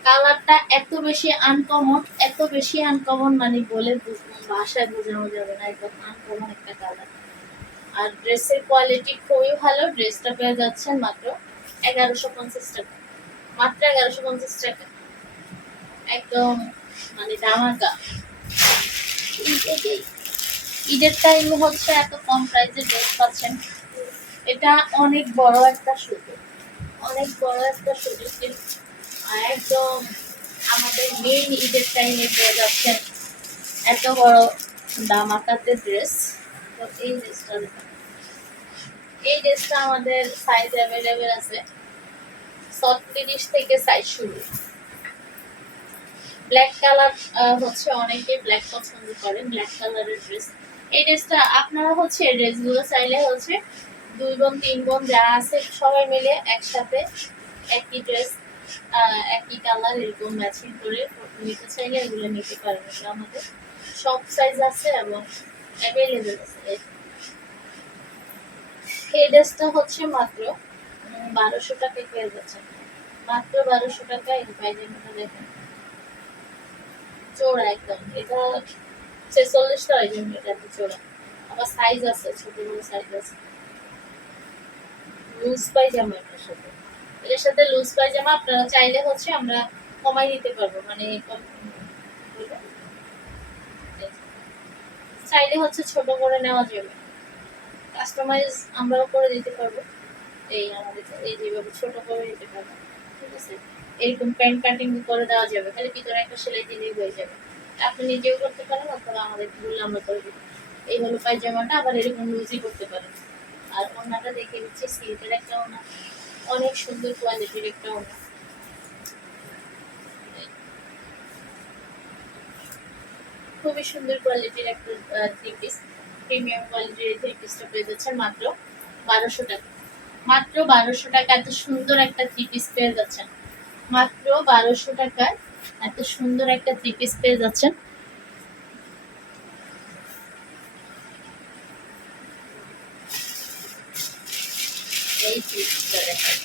কালারটা এত বেশি আনকমন, মানে বলে ভাষায় বোঝানো যাবে না, একদম আনকমন একটা কালার। আর ড্রেসের কোয়ালিটি খুবই ভালো। ড্রেসটা পেয়ে যাচ্ছেন মাত্র 1150 টাকা, মাত্র 1150 টাকা, একদম মানে ধামাকা। ঈদের টাইমে হচ্ছে এত কম প্রাইসে ড্রেস পাচ্ছেন, এটা অনেক বড় একটা সুযোগ, অনেক বড় একটা সুযোগ। একদম আমাদের মেইন ঈদের টাইমে পেয়ে যাচ্ছেন এত বড় ধামাকাতে ড্রেস। তো এই ড্রেসটা আমাদের সাইজ অ্যাভেলেবেল আছে, 36 থেকে সাইজ শুরু। ব্ল্যাক কালার হচ্ছে অনেকে ব্ল্যাক পছন্দ করে, ব্ল্যাক কালারের ড্রেস। এই ড্রেসটা আপনারা হচ্ছে ড্রেসগুলো চাইলে হচ্ছে 2 বোন 3 বোন যারা আছে সবাই মিলে একসাথে একই ড্রেস, একই কালার এরকম ম্যাচিং করে নিতে চাইলে এগুলো নিতে পারবেন। আমাদের সব সাইজ আছে এবং অ্যাভেলেবেল আছে। এই ড্রেসটা হচ্ছে মাত্র 1200 টাকায় পেয়ে যাচ্ছে, মাত্র 1200 টাকায়। এই পায়জামাটা দেখেন, চোরা একদম, এটা 46 টা এই জন্য এটা চোরা। আবার সাইজ আছে, ছোট বড় সাইজ আছে। লুজ পায়জামা এটার সাথে, এটার সাথে লুজ পায়জামা আপনারা চাইলে হচ্ছে আমরা কমাই দিতে পারবো, মানে চাইলে হচ্ছে ছোট করে নেওয়া যাবে, কাস্টমাইজ আমরাও করে দিতে পারবো। এই আমাদের এই যেভাবে ছোট করে দিতে পারবো, ঠিক আছে। এরকম প্যান্ট কাটিং করে দেওয়া যাবে, খালি ভিতরে একটা সেলাই দিলেই হয়ে যাবে। আপনি নিজেও করতে পারেন অথবা আমাদের বললে আমরা করে দিই। এই হলো পায়জামাটা, আবার এরকম লুজই করতে পারেন। আর ওড়নাটা দেখে দিচ্ছি, সিল্কের একটা ওড়না, অনেক সুন্দর কোয়ালিটির একটা ওড়না। খুবই সুন্দর কোয়ালিটির একটা থ্রি পিস, প্রিমিয়াম কোয়ালিটির থ্রি পিসটা পেয়ে যাচ্ছেন মাত্র 1200 টাকা, মাত্র 1200 টাকা। এত সুন্দর একটা থ্রি পিস পেয়ে যাচ্ছেন মাত্র 1200 টাকায়, এত সুন্দর একটা থ্রি পিস পেয়ে যাচ্ছেন। এই থ্রি পিসটা দেখেন,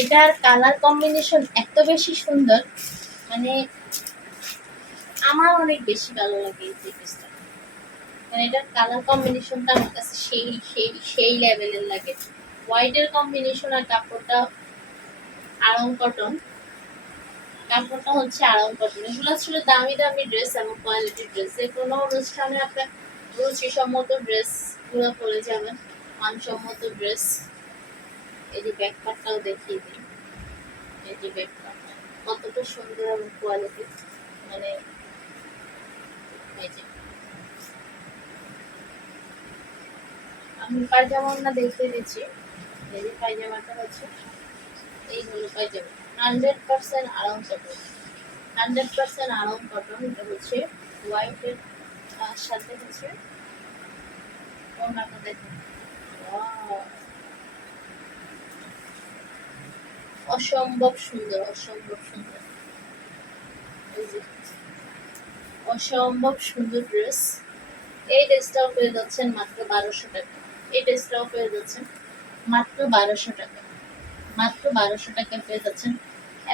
এটার কালার কম্বিনেশন এত বেশি সুন্দর, মানে আমার অনেক বেশি ভালো লাগে এই থ্রি পিসটা। মানে এটার কালার কম্বিনেশনটা আমার কাছে সেই লেভেলের লাগে। হোয়াইটের কম্বিনেশন আর কাপড়টা আড়ং কটন, কাপড়টা হচ্ছে আড়ং কটন। এগুলো আসলে দামি দামি ড্রেস এবং কোয়ালিটির ড্রেস, যে কোনো অনুষ্ঠানে আপনার রুচিসম্মত ড্রেস পুরো পরে যাবেন, মানসম্মত ড্রেস। এই যে ব্যাকপার্টটাও দেখিয়ে দিই, এই যে ব্যাকপার্টটা কতটা সুন্দর এবং কোয়ালিটি, মানে এই যে আমি পায়জামা দেখিয়ে দিচ্ছি। এই যে পায়জামাটা হচ্ছে, এই হলো পায়জামা, 100% আরাম কটন, 100% আরাম কটন। এটা হচ্ছে হোয়াইটের সাথে হচ্ছে ওড়নাটা দেখুন, ওয়াও, অসম্ভব সুন্দর, অসম্ভব সুন্দর, এই যে অসম্ভব সুন্দর ড্রেস। এই ড্রেসটাও পেয়ে যাচ্ছেন মাত্র 1200 টাকা। এই ড্রেসটাও পেয়ে যাচ্ছেন মাত্র 1200 টাকা। মাত্র 1200 টাকা পেয়ে যাচ্ছেন।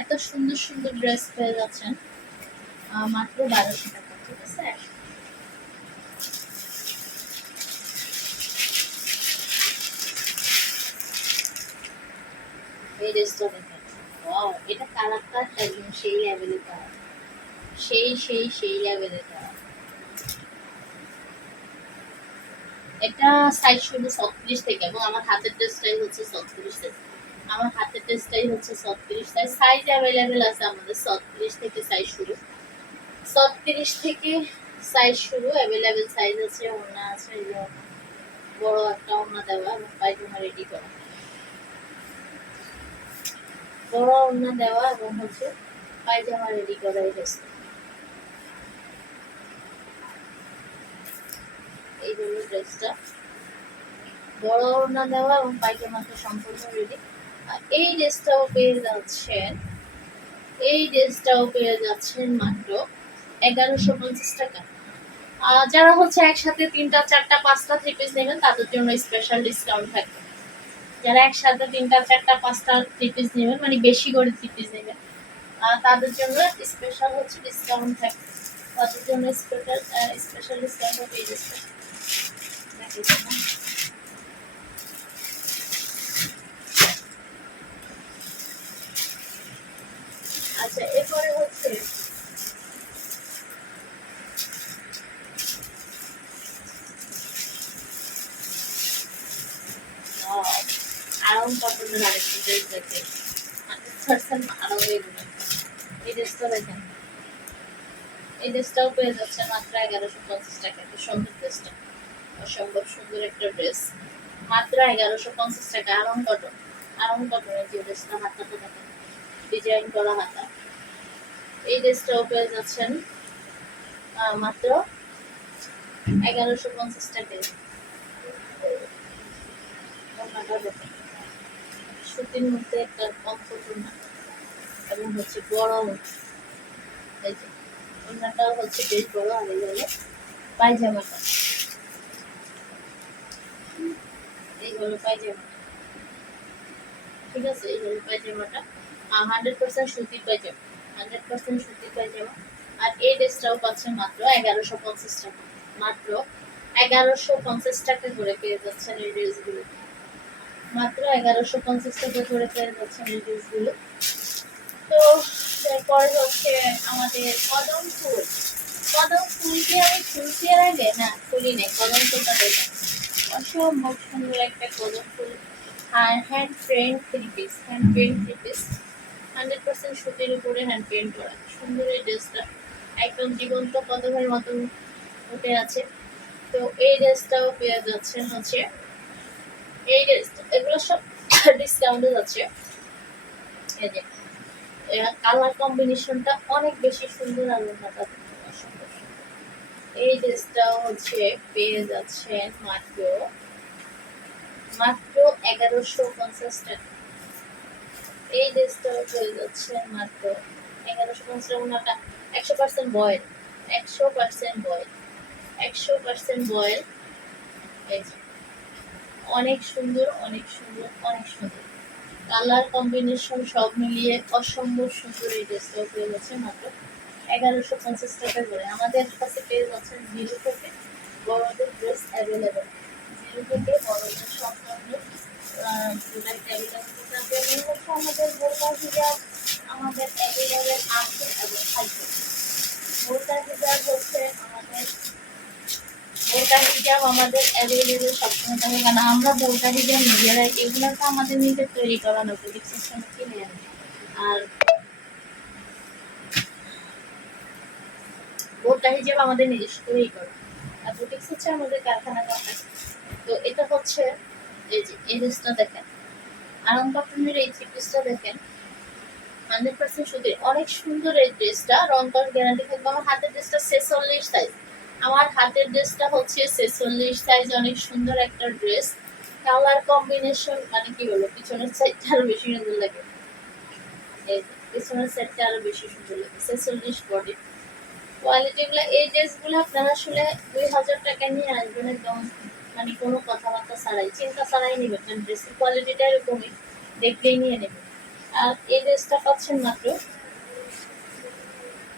এত সুন্দর সুন্দর ড্রেস পেয়ে যাচ্ছেন মাত্র 1200 টাকা। ঠিক আছে, এই ড্রেসটা দেখেন, ওয়াও, এটা কালারটা একদম সেই লেভেলের কালার, সেই লেভেলের কালার। এটা সাইজ শুরু 36 থেকে, এবং আমার হাতের ড্রেসটাই হচ্ছে 36 থেকে। আমার হাতের ড্রেসটাই হচ্ছে 36 সাইজ। সাইজ অ্যাভেলেবেল আছে আমাদের 36 থেকে সাইজ শুরু, 36 থেকে সাইজ শুরু, অ্যাভেলেবেল সাইজ আছে। ওড়না আছে, এই যে ওড়না, বড় একটা ওড়না দেওয়া এবং পায়জামা রেডি করা, বড় ওড়না দেওয়া এবং হচ্ছে পায়জামা রেডি করা। এই ড্রেসটা, এই হলো ড্রেসটা, বড় ওড়না দেওয়া এবং পায়জামাটা সম্পূর্ণ রেডি। আর এই ড্রেসটাও পেয়ে যাচ্ছেন, এই ড্রেসটাও পেয়ে যাচ্ছেন মাত্র 1150 টাকা। যারা হচ্ছে একসাথে 3টা 4টা 5টা থ্রি পিস নেবেন তাদের জন্য স্পেশাল ডিসকাউন্ট থাকবে। যারা একসাথে 3টা 4টা 5টা থ্রি পিস নেবেন, মানে বেশি করে থ্রি পিস নেবেন, তাদের জন্য স্পেশাল হচ্ছে ডিসকাউন্ট থাকবে। তাদের জন্য স্পেশাল ডিসকাউন্ট হবে এই ড্রেসটা। আচ্ছা, এরপরে হচ্ছে আরাম কটনের আরেকটা ড্রেস দেখে, 100% আরাম। এই ড্রেসটা দেখেন, এই ড্রেসটাও পেয়ে যাচ্ছে মাত্র 1150 টাকা। কি সুন্দর ড্রেসটা, অসম্ভব সুন্দর একটা ড্রেস, মাত্র 1150 টাকা। আরাম কটন, আরাম কটনের যে ড্রেসটা, হাতাটা দেখেন ডিজাইন করা হাতা। এই ড্রেসটাও পেয়ে যাচ্ছেন মাত্র 1150 টাকায়। ওড়নাটা দেখেন, সুতির মধ্যে একটা কমফোর্ট ওড়না এবং হচ্ছে বড় ওড়না। এই যে ওড়নাটাও হচ্ছে বেশ বড়। আর এই হলো পায়জামাটা, এই হলো পায়জামা। ঠিক আছে, এই হলো পায়জামাটা, 100% সুতির পায়জামা, 100% সুতির পায়জামা। আর এই ড্রেসটাও পাচ্ছেন মাত্র 1150 টাকা। মাত্র 1150 টাকা করে পেয়ে যাচ্ছেন এই ড্রেসগুলো, মাত্র 1150 টাকা করে পেয়ে যাচ্ছেন এই ড্রেসগুলো। তো এরপরে হচ্ছে আমাদের কদম ফুল। কদম ফুলকে আমি খুলছি এর আগে, না খুলি নেই। কদম ফুলটা দেখেন, অসম্ভব সুন্দর একটা কদম ফুল। আর hand paint three piece, hand paint three piece, 100% সুতির উপরে হ্যান্ড পেইন্ট করা। সুন্দর এই ড্রেসটা, একদম জীবন্ত কদমের মতো ফুটে আছে। তো এই ড্রেসটাও পেয়ে যাচ্ছেন হচ্ছে, এই ড্রেসটা, এগুলো সব ডিসকাউন্টে যাচ্ছে। এই যে কালার কম্বিনেশনটা অনেক বেশি সুন্দর। আর ওড়নাটা অসম্ভব সুন্দর। এই ড্রেসটাও হচ্ছে পেয়ে যাচ্ছেন মাত্র মাত্র 1150 টাকা। এই ড্রেসটাও পেয়ে যাচ্ছেন মাত্র 1150 টাকা। ওড়নাটা 100% বয়েল, 100% বয়েল, 100% বয়েল। এই যে অনেক সুন্দর, অনেক সুন্দর, অনেক সুন্দর কালার কম্বিনেশন সব মিলিয়ে অসম্ভব সুন্দর। এই ড্রেসটাও পেয়ে যাচ্ছে মাত্র 1150 টাকা করে। আমাদের কাছে পেয়ে যাচ্ছেন 0 থেকে বড়দের ড্রেস অ্যাভেলেবেল, 0 থেকে বড়দের সব ধরনের প্রোডাক্ট অ্যাভেলেবেল থাকবে। এবং হচ্ছে আমাদের বোরকা হিজাব আমাদের অ্যাভেলেবেল আছে এবং থাকবে। বোরকা হিজাব হচ্ছে আমাদের, বোরকা হিজাব আমাদের অ্যাভেলেবেল সবসময় থাকে, কারণ আমরা বোরকা হিজাব নিজেরাই, এগুলো তো আমাদের নিজের তৈরি করানো, বুটিক সিস্টেম কিনে আনি। আর বোরকা হিজাব আমাদের নিজস্ব তৈরি করা, আর বুটিক্স হচ্ছে আমাদের কারখানা করা। তো এটা হচ্ছে, এই যে এই ড্রেসটা দেখেন, আরাম কটনের এই থ্রি পিসটা দেখেন, 100% সুতির, অনেক সুন্দর এই ড্রেসটা। রং কস গ্যারান্টি থাকবে। আমার হাতের ড্রেসটা 46 সাইজ, আমার হাতের ড্রেসটা হচ্ছে 46 সাইজ, অনেক সুন্দর একটা ড্রেস। কালার কম্বিনেশন মানে কি বলবো, পিছনের সাইডটা আরো বেশি সুন্দর লাগে, এই পিছনের সাইডটা আরো বেশি সুন্দর লাগে। 46 বডি কোয়ালিটি গুলো, এই ড্রেসগুলো আপনারা আসলে 2000 টাকা নিয়ে আসবেন একদম, মানে কোনো কথাবার্তা ছাড়াই, চিন্তা ছাড়াই নেবেন, কারণ ড্রেসের কোয়ালিটিটা এরকমই, দেখলেই নিয়ে নেবেন। আর এই ড্রেসটা পাচ্ছেন মাত্র,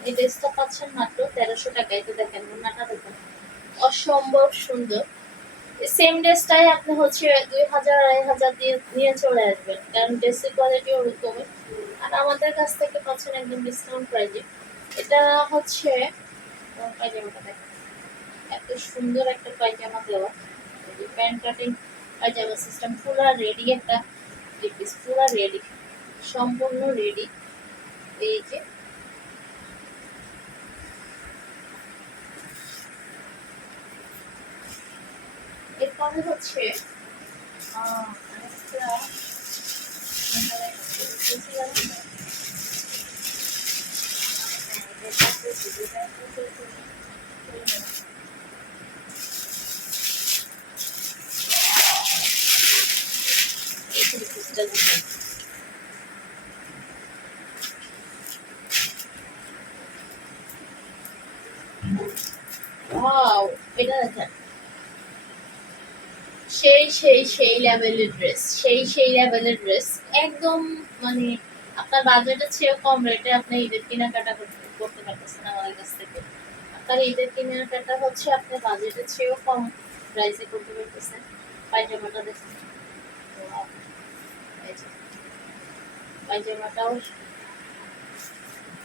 এই ড্রেসটা পাচ্ছেন মাত্র 1300 টাকায়। তো দেখেন ওনাটা দেখেন, অসম্ভব সুন্দর। সেম ড্রেসটাই আপনি হচ্ছে 2000 2500 দিয়ে নিয়ে চলে আসবেন, কারণ ড্রেসের কোয়ালিটি ওরকমই। আর আমাদের কাছ থেকে পাচ্ছেন একদম ডিসকাউন্ট প্রাইজে। এটা হচ্ছে পায়জামাটা দেখেন, এত সুন্দর একটা পায়জামা দেওয়া, প্যান্ট কাটিং পায়জামা সিস্টেম, পুরো রেডি একটা পিস, পুরো রেডি, সম্পূর্ণ রেডি। এই যে এরপরে হচ্ছে আরেকটা ওয়াও, এটা দেখেন, সেই লেভেলের ড্রেস, সেই লেভেলের ড্রেস একদম, মানে আপনার বাজেটের চেয়েও কম রেটে আপনি ঈদের কেনাকাটা করতে পারতেছেন আমাদের কাছ থেকে। আপনার ঈদের কেনাকাটা হচ্ছে আপনি বাজেটের চেয়েও কম প্রাইসে করতে পারতেছেন। পায়জামাটা দেখুন, ওয়াও, এই যে পায়জামাটাও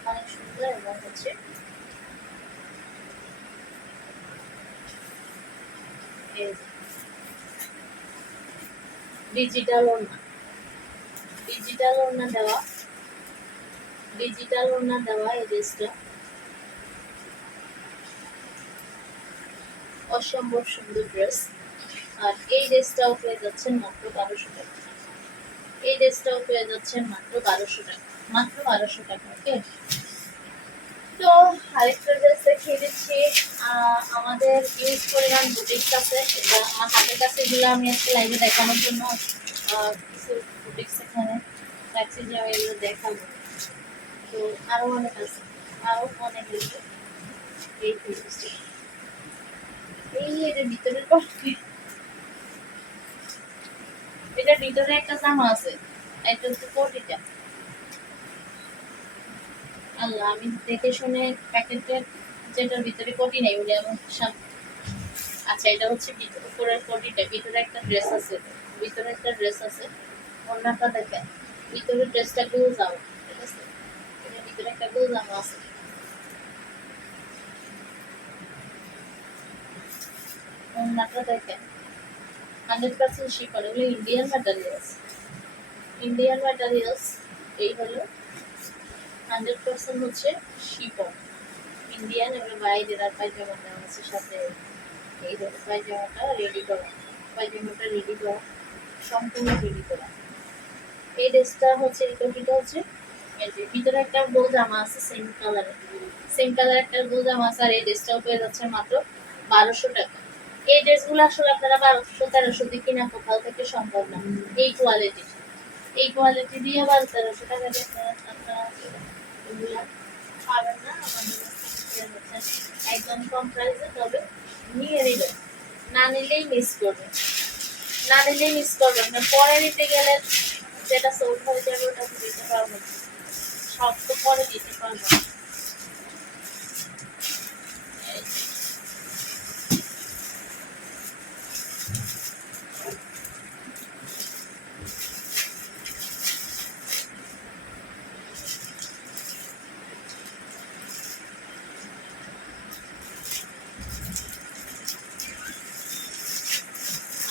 অনেক সুন্দর, এবং হচ্ছে ডিজিটাল ওড়না, ডিজিটাল ওড়না দেওয়া, ডিজিটাল ওড়না দেওয়া এই ড্রেসটা অসম্ভব সুন্দর ড্রেস। আর এই ড্রেসটাও পেয়ে যাচ্ছেন মাত্র 1200 টাকা, এই ড্রেসটাও পেয়ে যাচ্ছেন মাত্র 1200 টাকা, মাত্র 1200 টাকা। ওকে, তো আরেকটা ড্রেস দেখিয়ে দিচ্ছি। আমাদের ইউজ পরিমাণ বুটিক্স আছে, এটা আমার হাতের কাছে, এগুলো আমি আজকে লাইভে দেখানোর জন্য কিছু বুটিক্স এখানে রাখছি যে আমি এগুলো দেখাবো। তো আরো অনেক আছে, আরো অনেক আছে। এই বুটিক্সটি, এই এটার ভিতরের পাশে, এটার ভিতরে একটা জামা আছে, এটা হচ্ছে কোটিটা। আল্লাহ, আমি দেখে শুনে প্যাকেটের যেটার ভিতরে কোটি নেই বলে আমার আচ্ছা, এটা হচ্ছে উপরের কোটিটা, ভিতরে একটা ড্রেস আছে, ভিতরে একটা ড্রেস আছে। ওড়নাটা দেখেন, ভিতরে ড্রেসটা গোল জামা, ঠিক আছে, এটার ভিতরে একটা গোল জামা আছে। ওড়নাটা দেখেন, 100% শিফন, এগুলো ইন্ডিয়ান ম্যাটেরিয়ালস, ইন্ডিয়ান ম্যাটেরিয়ালস। এই হলো 100% হচ্ছে শিফন, ইন্ডিয়ান, এবং বাইরের। আর পায়জামা দেওয়া আছে সাথে, এই হলো পায়জামাটা রেডি করা, পায়জামাটা রেডি করা, সম্পূর্ণ রেডি করা। এই ড্রেসটা হচ্ছে, এই টপিটা হচ্ছে, এই যে ভিতরে একটা গোল জামা আছে সেম কালারে, সেম কালার একটা গোল জামা আছে। আর এই ড্রেসটাও পেয়ে যাচ্ছে মাত্র 1200 টাকা। এই ড্রেসগুলো আসলে আপনারা 1200 1300 দিয়ে কিনা কোথাও থেকে সম্ভব না, এই কোয়ালিটি, এই কোয়ালিটি দিয়ে 1200 1300 টাকা দিয়ে আপনারা এগুলা পাবেন না। আমাদের একদম কম প্রাইসে, তবে নিয়ে নেবেন, না নিলেই মিস করবেন, না নিলেই মিস করবেন না। পরে নিতে গেলে যেটা সোল্ড হয়ে যাবে ওটা তো দিতে পারবো না, সব তো পরে দিতে পারবো না।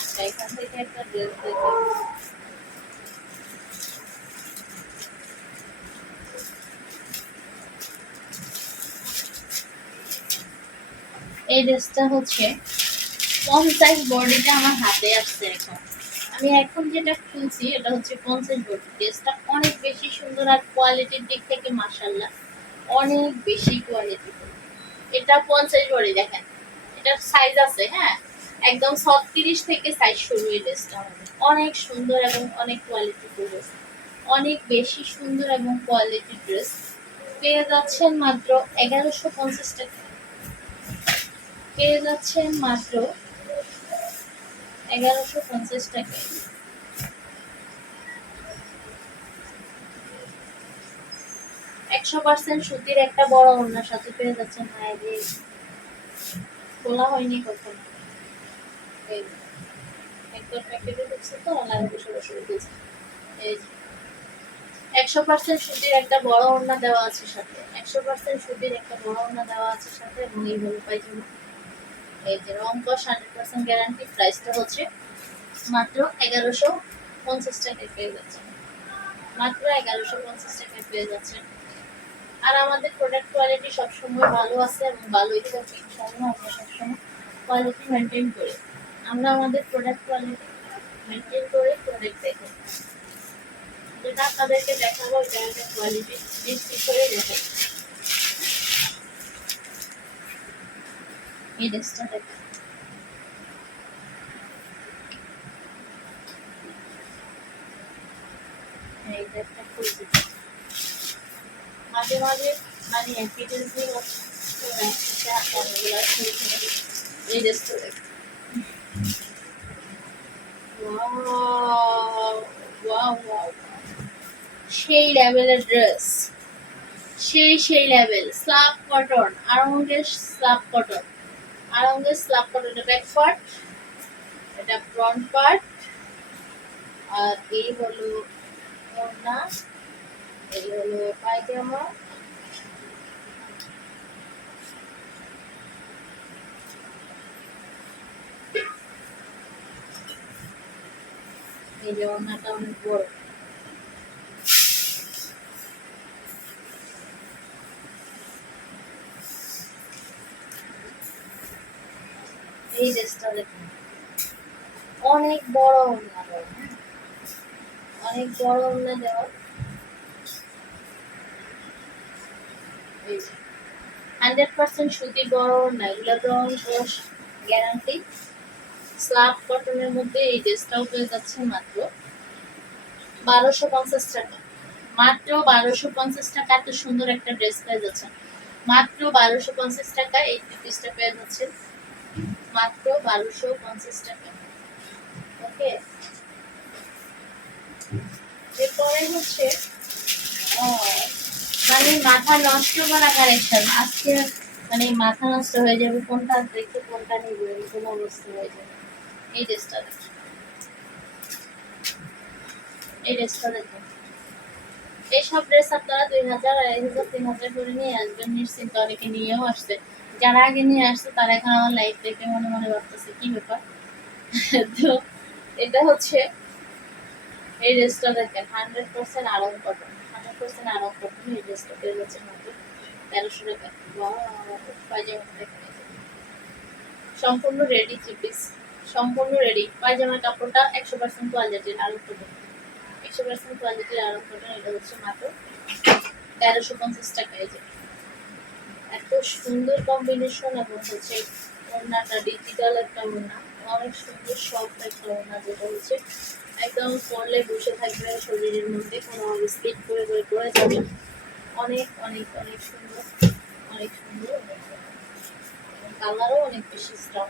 আচ্ছা, এখান থেকে একটা ড্রেস দেখে, এই ড্রেসটা হচ্ছে 50 বডিটা আমার হাতে আসছে এখন, আমি এখন যেটা খুলছি এটা হচ্ছে 50 বডি। ড্রেসটা অনেক বেশি সুন্দর, আর কোয়ালিটির দিক থেকে মাশাআল্লাহ অনেক বেশি কোয়ালিটি। এটা 50 বডি দেখেন, এটার সাইজ আছে, হ্যাঁ একদম 36 থেকে সাইজ শুরু এই ড্রেসটা আমাদের। অনেক সুন্দর এবং অনেক কোয়ালিটি ড্রেস, অনেক বেশি সুন্দর এবং কোয়ালিটি ড্রেস পেয়ে যাচ্ছেন মাত্র 1150 টাকা। পেয়ে যাচ্ছেন মাত্র 1150 টাকা। 100% সুতির একটা বড় ওড়নার সাথে পেয়ে যাচ্ছেন। খোলা হয়নি কখনো, একবার প্যাকেটে ঢুকছে তো অনলাইনে বসে বসে ঢুকেছে। এই 100% সুতির একটা বড় ওড়না দেওয়া আছে সাথে, 100% সুতির একটা বড় ওড়না দেওয়া আছে সাথে, এবং এই হলো পায়জামা। এই যে রং কস 100% গ্যারান্টি। প্রাইসটা হচ্ছে মাত্র 1150 টাকায় পেয়ে যাচ্ছেন, মাত্র 1150 টাকায় পেয়ে যাচ্ছেন। আর আমাদের প্রোডাক্ট কোয়ালিটি সবসময় ভালো আছে এবং ভালোই থাকবে ইনশাআল্লাহ। আমরা সবসময় কোয়ালিটি মেনটেন করি, আমরা আমাদের প্রোডাক্ট কোয়ালিটি মেনটেন করে প্রোডাক্ট দেখি, যেটা আপনাদেরকে দেখাবো এটা একটা কোয়ালিটি ডিসপ্লে করে দেখে। এই ড্রেসটা দেখেন, এই ড্রেসটা খুলছি মাঝে মাঝে মানে একই ড্রেস গুলো এই ড্রেসটা দেখেন। সেই লেভেলের ড্রেস, সেই লেভেল। স্লাব কটন, আরামঙ্গের স্লাব কটন, আরামঙ্গের স্লাব কটন। এটা ব্যাক পার্ট, এটা ফ্রন্ট পার্ট, আর এই হলো ওড়না, এই হলো পায়জামা। এই যে ওড়নাটা অনেক বড়। এই ড্রেসটা দেখুন, অনেক বড় ওড়না দেওয়া, অনেক বড় ওড়না দেওয়া। 100% সুতি বড় ওড়না, এগুলো রং কস গ্যারান্টি। স্লাব কটনের মধ্যে এই ড্রেসটাও পেয়ে যাচ্ছে মাত্র 1250 টাকা, মাত্র 1250 টাকা। এত সুন্দর একটা ড্রেস পেয়ে যাচ্ছে মাত্র 1250 টাকা। এই পিসটা পেয়ে যাচ্ছে মাত্র 1250 টাকা। ওকে, এরপরে হচ্ছে মানে মাথা নষ্ট করা কালেকশন আজকে, মানে মাথা নষ্ট হয়ে যাবে কোনটা দেখে কোনটা নিব এরকম অবস্থা হয়ে যাবে। এই ড্রেসটা দেখুন, এই ড্রেসটা দেখুন। এইসব ড্রেস আপনারা 2000, 2500, 3000 করে নিয়ে আসবেন নিশ্চিন্ত। অনেকে নিয়েও আসছে, যারা আগে নিয়ে আসছে তারা এখন আমার লাইফ দেখে মনে মনে ভাবতেছে কি ব্যাপার। তো এটা হচ্ছে এই ড্রেসটা দেখেন, 100% আরং কটন, 100% আরং কটন। এই ড্রেসটা পেয়ে যাচ্ছে মাত্র 1300 টাকা। পায়জামা দেখেন, সম্পূর্ণ রেডি থ্রি পিস, সম্পূর্ণ রেডি। পায়জামার কাপড়টা 100% কোয়ালিটির আরং কটন, 100% কোয়ালিটির আরং কটন। এটা হচ্ছে মাত্র 1350 টাকা। এই যে এত সুন্দর কম্বিনেশন, এবং হচ্ছে ওড়নাটা ডিজিটাল একটা ওড়না, অনেক সুন্দর সফট একটা ওড়না, যেটা হচ্ছে একদম পরলে বসে থাকবে শরীরের মধ্যে, কোনো স্লিপ করে পরে যাবে। অনেক অনেক অনেক সুন্দর, অনেক সুন্দর। কালারও অনেক বেশি স্ট্রং,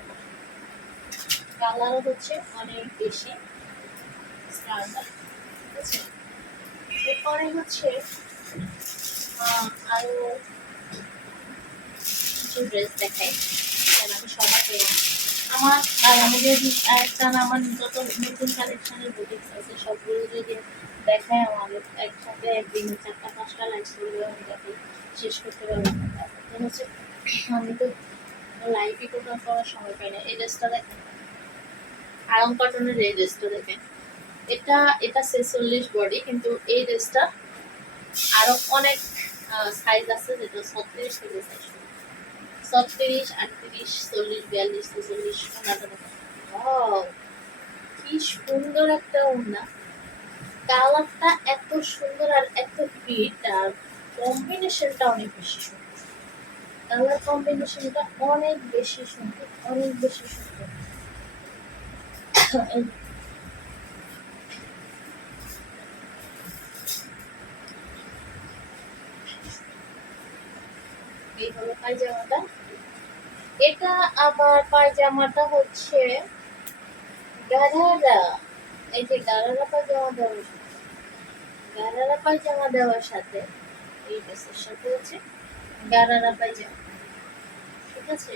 কালারও হচ্ছে অনেক বেশি স্ট্যান্ডার্ড। ঠিক আছে, এরপরে হচ্ছে আরো কিছু ড্রেস দেখাই, আমি সবাইকে আমার আর আমাদের একটা আমার যত নতুন কালেকশনের বুটিক্স আছে সবগুলো যদি দেখায় আমাদের একসাথে একদিন 4টা 5টা লাইভ করলে আমি তাকে শেষ করতে পারবো না। তো হচ্ছে আমি তো লাইভই কোথাও করার সময় পাই না। এই ড্রেসটা দেখেন, আরাম কটনের এই ড্রেসটা দেখেন। এটা এটা 46 বডি, কিন্তু এই ড্রেসটা আরো অনেক সাইজ আছে, যেটা 36 থেকে সাইজ, 36, 38, 40, 42, 46 ওড়নাটা দেখেন। কি সুন্দর একটা ওড়না, কালারটা এত সুন্দর আর এত ফিট, আর কম্বিনেশনটা অনেক বেশি সুন্দর। কালার কম্বিনেশনটা অনেক বেশি সুন্দর, অনেক বেশি সুন্দর। এই হলো পায়জামাটা। এটা আবার পায়জামাটা হচ্ছে গারারা। এই যে গারারা পায়জামা দেওয়ার সাথে, গারারা পায়জামা দেওয়ার সাথে এই ড্রেসের সাথে হচ্ছে গারারা পায়জামা, ঠিক আছে।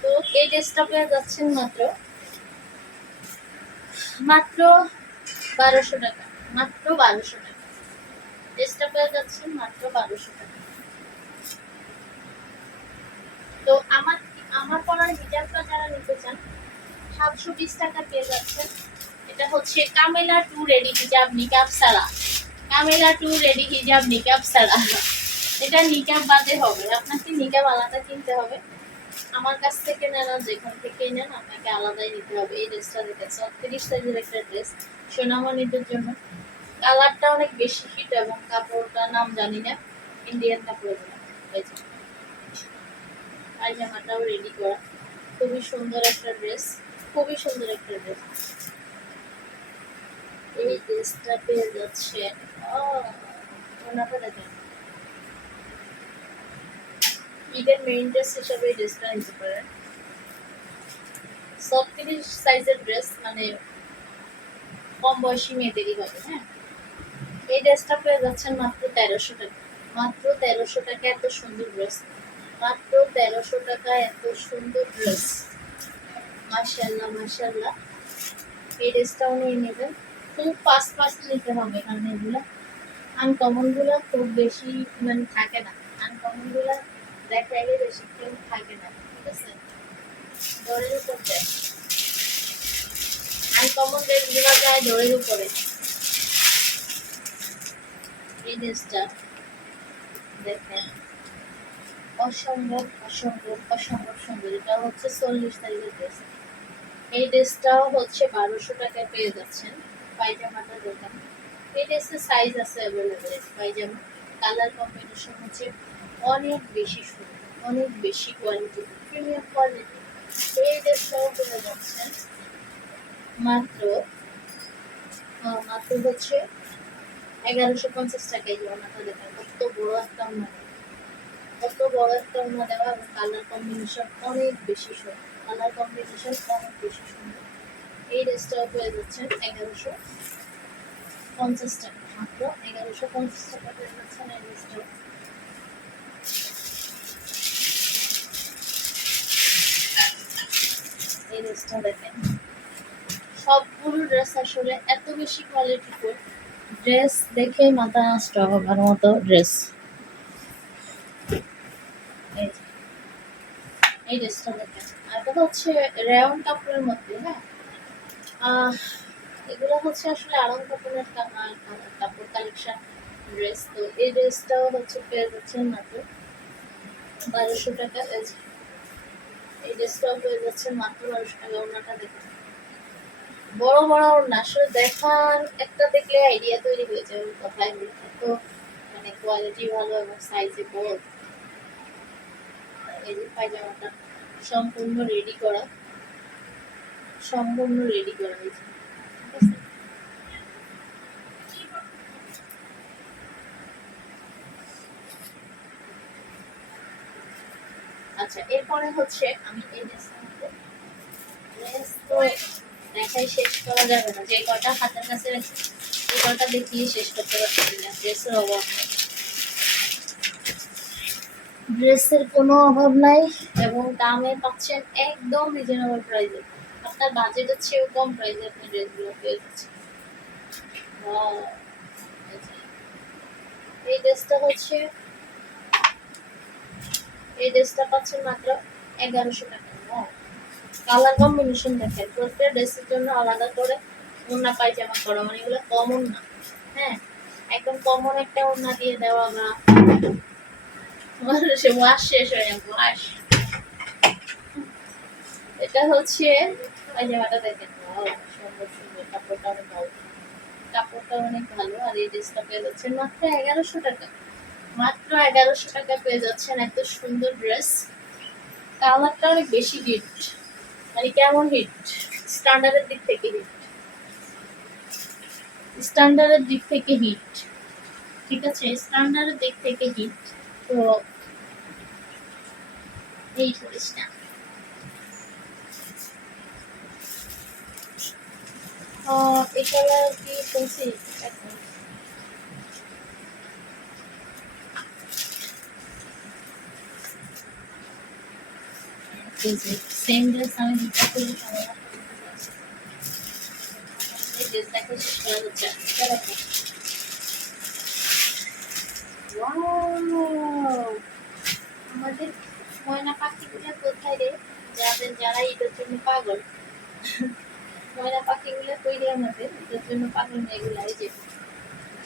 তো এই ড্রেসটা পেয়ে যাচ্ছেন মাত্র মাত্র 1200 টাকা, মাত্র 1200 টাকা। ড্রেসটা পেয়ে যাচ্ছেন মাত্র 1200 টাকা। তো আমার আমার পরার হিজাবটা যারা নিতে চান 720 টাকা পেয়ে যাচ্ছেন। এটা হচ্ছে কামেলা টু রেডি হিজাব নিকাব সারা, কামেলা টু রেডি হিজাব নিকাব সারা। এটা নিকাব বাদে হবে, আপনাকে নিকাব আলাদা কিনতে হবে। আমার কাছ থেকে নেন, যেখান থেকে নেন আপনাকে আলাদাই নিতে হবে। এই ড্রেসটা দেখেন 36 সাইজের একটা ড্রেস সোনামণিদের জন্য। কালারটা অনেক বেশি হিট এবং কাপড়টা নাম জানি না, ইন্ডিয়ান কাপড়। পায়জামাটাও রেডি করা, খুবই সুন্দর একটা ড্রেস, খুবই সুন্দর একটা ড্রেস। এই ড্রেসটা পেয়ে যাচ্ছে ওনাটা দেখেন, ঈদের মেইন ড্রেস হিসাবে এই ড্রেসটা নিতে পারেন। 36 সাইজের ড্রেস, মানে কম বয়সী মেয়েদেরই হবে। হ্যাঁ, এই ড্রেসটা পেয়ে যাচ্ছেন মাত্র 1300 টাকা, মাত্র 1300 টাকা। এত সুন্দর ড্রেস, মাত্র 1300 টাকা, এত সুন্দর ড্রেস। মাশাআল্লাহ মাশাআল্লাহ। এই ড্রেসটাও নিয়ে নেবেন, খুব ফাস্ট ফাস্ট নিতে হবে, কারণ এগুলো আনকমন গুলো খুব বেশি মানে থাকে না, আনকমন গুলো দেখাইলে বেশিক্ষণ থাকে না, ঠিক আছে। দরের উপর যায়, আনকমন ড্রেসগুলো যায় দরের উপরে। এই ড্রেসটা দেখেন অসম্ভব অসম্ভব অসম্ভব সুন্দর। এটা হচ্ছে 40 তারিখের ড্রেস। এই ড্রেসটাও হচ্ছে 1200 টাকায় পেয়ে যাচ্ছেন। পায়জামাটা দেখেন, এই ড্রেসের সাইজ আছে অ্যাভেলেবেল। পায়জামা কালার কম্বিনেশন হচ্ছে অনেক বেশি সুন্দর, অনেক বেশি কোয়ালিটি, প্রিমিয়াম কোয়ালিটি। এই ড্রেসটাও পেয়ে যাচ্ছেন মাত্র মাত্র হচ্ছে 1150 টাকায়। ওনাটা দেখেন কত বড় একটা ওনা, কত বড় একটা ওনা দেওয়া, এবং কালার কম্বিনেশন অনেক বেশি সুন্দর, কালার কম্বিনেশন অনেক বেশি সুন্দর। এই ড্রেসটাও পেয়ে যাচ্ছেন 1150 টাকা, মাত্র 1150 টাকা পেয়ে যাচ্ছেন এই ড্রেসটাও। এই ড্রেসটা দেখেন, সবগুলো ড্রেস আসলে এত বেশি কোয়ালিটিফুল, ড্রেস দেখে মাথা নষ্ট হবার মতো ড্রেস। এই ড্রেসটা দেখেন, আর এটা হচ্ছে রেয়ন কাপড়ের মধ্যে। হ্যাঁ, এগুলো হচ্ছে আসলে আরাম কাপড়ের কাপড় কালেকশন ড্রেস। তো এই ড্রেসটাও হচ্ছে পেয়ে যাচ্ছেন মাত্র 1200 টাকা। এই ড্রেসটাও পেয়ে যাচ্ছেন মাত্র 1200 টাকা। ওনাটা দেখেন বড় বড় ওড়না, আসলে দেখার একটা দেখলে আইডিয়া তৈরি হয়ে যাবে কথায় এত মানে কোয়ালিটি ভালো এবং সাইজে বড়। এই যে পায়জামাটা সম্পূর্ণ রেডি করা, সম্পূর্ণ রেডি করা হয়েছে, ঠিক আছে। আচ্ছা, এরপরে হচ্ছে আমি এই ড্রেসটা ড্রেস তো দেখাই শেষ করা যাবে না, যে কটা হাতের কাছে রেখে এই কটা দেখিয়ে শেষ করতে পারছি না। ড্রেসের অভাব নেই, ড্রেসের কোনো অভাব নাই, এবং দামে পাচ্ছেন একদম রিজনেবল প্রাইসে। আপনার বাজেটের চেয়েও কম প্রাইসে আপনি ড্রেসগুলো পেয়ে যাচ্ছেন। Wow! এই ড্রেসটা হচ্ছে, এই ড্রেসটা পাচ্ছেন মাত্র 1100 টাকা। কালার কম্বিনেশন দেখেন, প্রত্যেক ড্রেসের জন্য আলাদা করে ওড়না পায়জামা করা, মানে এগুলো কমন না। হ্যাঁ, একদম কমন একটা ওড়না দিয়ে দেওয়া, বা সে ওয়াশ শেষ হয়ে যাবে ওয়াশ। এটা হচ্ছে পায়জামাটা দেখেন, সুন্দর সুন্দর, কাপড়টা অনেক ভালো, কাপড়টা অনেক ভালো। আর এই ড্রেসটা পেয়ে যাচ্ছেন মাত্র 1100 টাকা, মাত্র 1100 টাকা পেয়ে যাচ্ছেন এত সুন্দর ড্রেস। কালারটা অনেক বেশি হিট, মানে কেমন হিট, স্ট্যান্ডার্ডের দিক থেকে হিট, স্ট্যান্ডার্ডের দিক থেকে হিট, ঠিক আছে, স্ট্যান্ডার্ডের দিক থেকে হিট। তো এই ড্রেসটা এটা কি শুনছি সেম ড্রেস আমি দিতে করি এই ড্রেসটাকে শেষ করা হচ্ছে। আমাদের ময়না পাখিগুলো কোথায় রে, যারা ঈদের জন্য পাগল, ময়না পাখিগুলো কই রে আমাদের ঈদের জন্য পাগল মেয়েগুলা, এই যে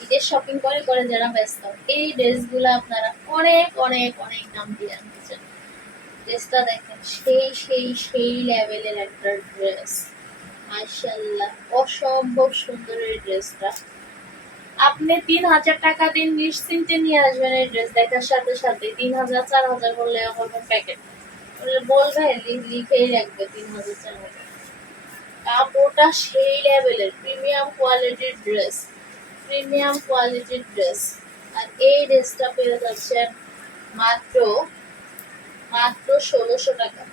ঈদের শপিং করে করে যারা ব্যস্ত, এই ড্রেসগুলো আপনারা অনেক অনেক অনেক দাম দিয়ে আনতেছেন। ড্রেসটা দেখেন সেই সেই সেই লেভেলের একটা ড্রেস, মাশাআল্লাহ অসম্ভব সুন্দর এই ড্রেসটা। আপনি 3000 টাকা দিন নিশ্চিন্তে নিয়ে আসবেন এই ড্রেস দেখার সাথে সাথে। 3000 4000 বললে এখন প্যাকেট বলবে, লিখেই রাখবে 3000 4000। কাপড়টা সেই লেভেলের প্রিমিয়াম কোয়ালিটির ড্রেস, প্রিমিয়াম কোয়ালিটির ড্রেস। আর এই ড্রেসটা পেয়ে যাচ্ছেন মাত্র মাত্র 1600 টাকা।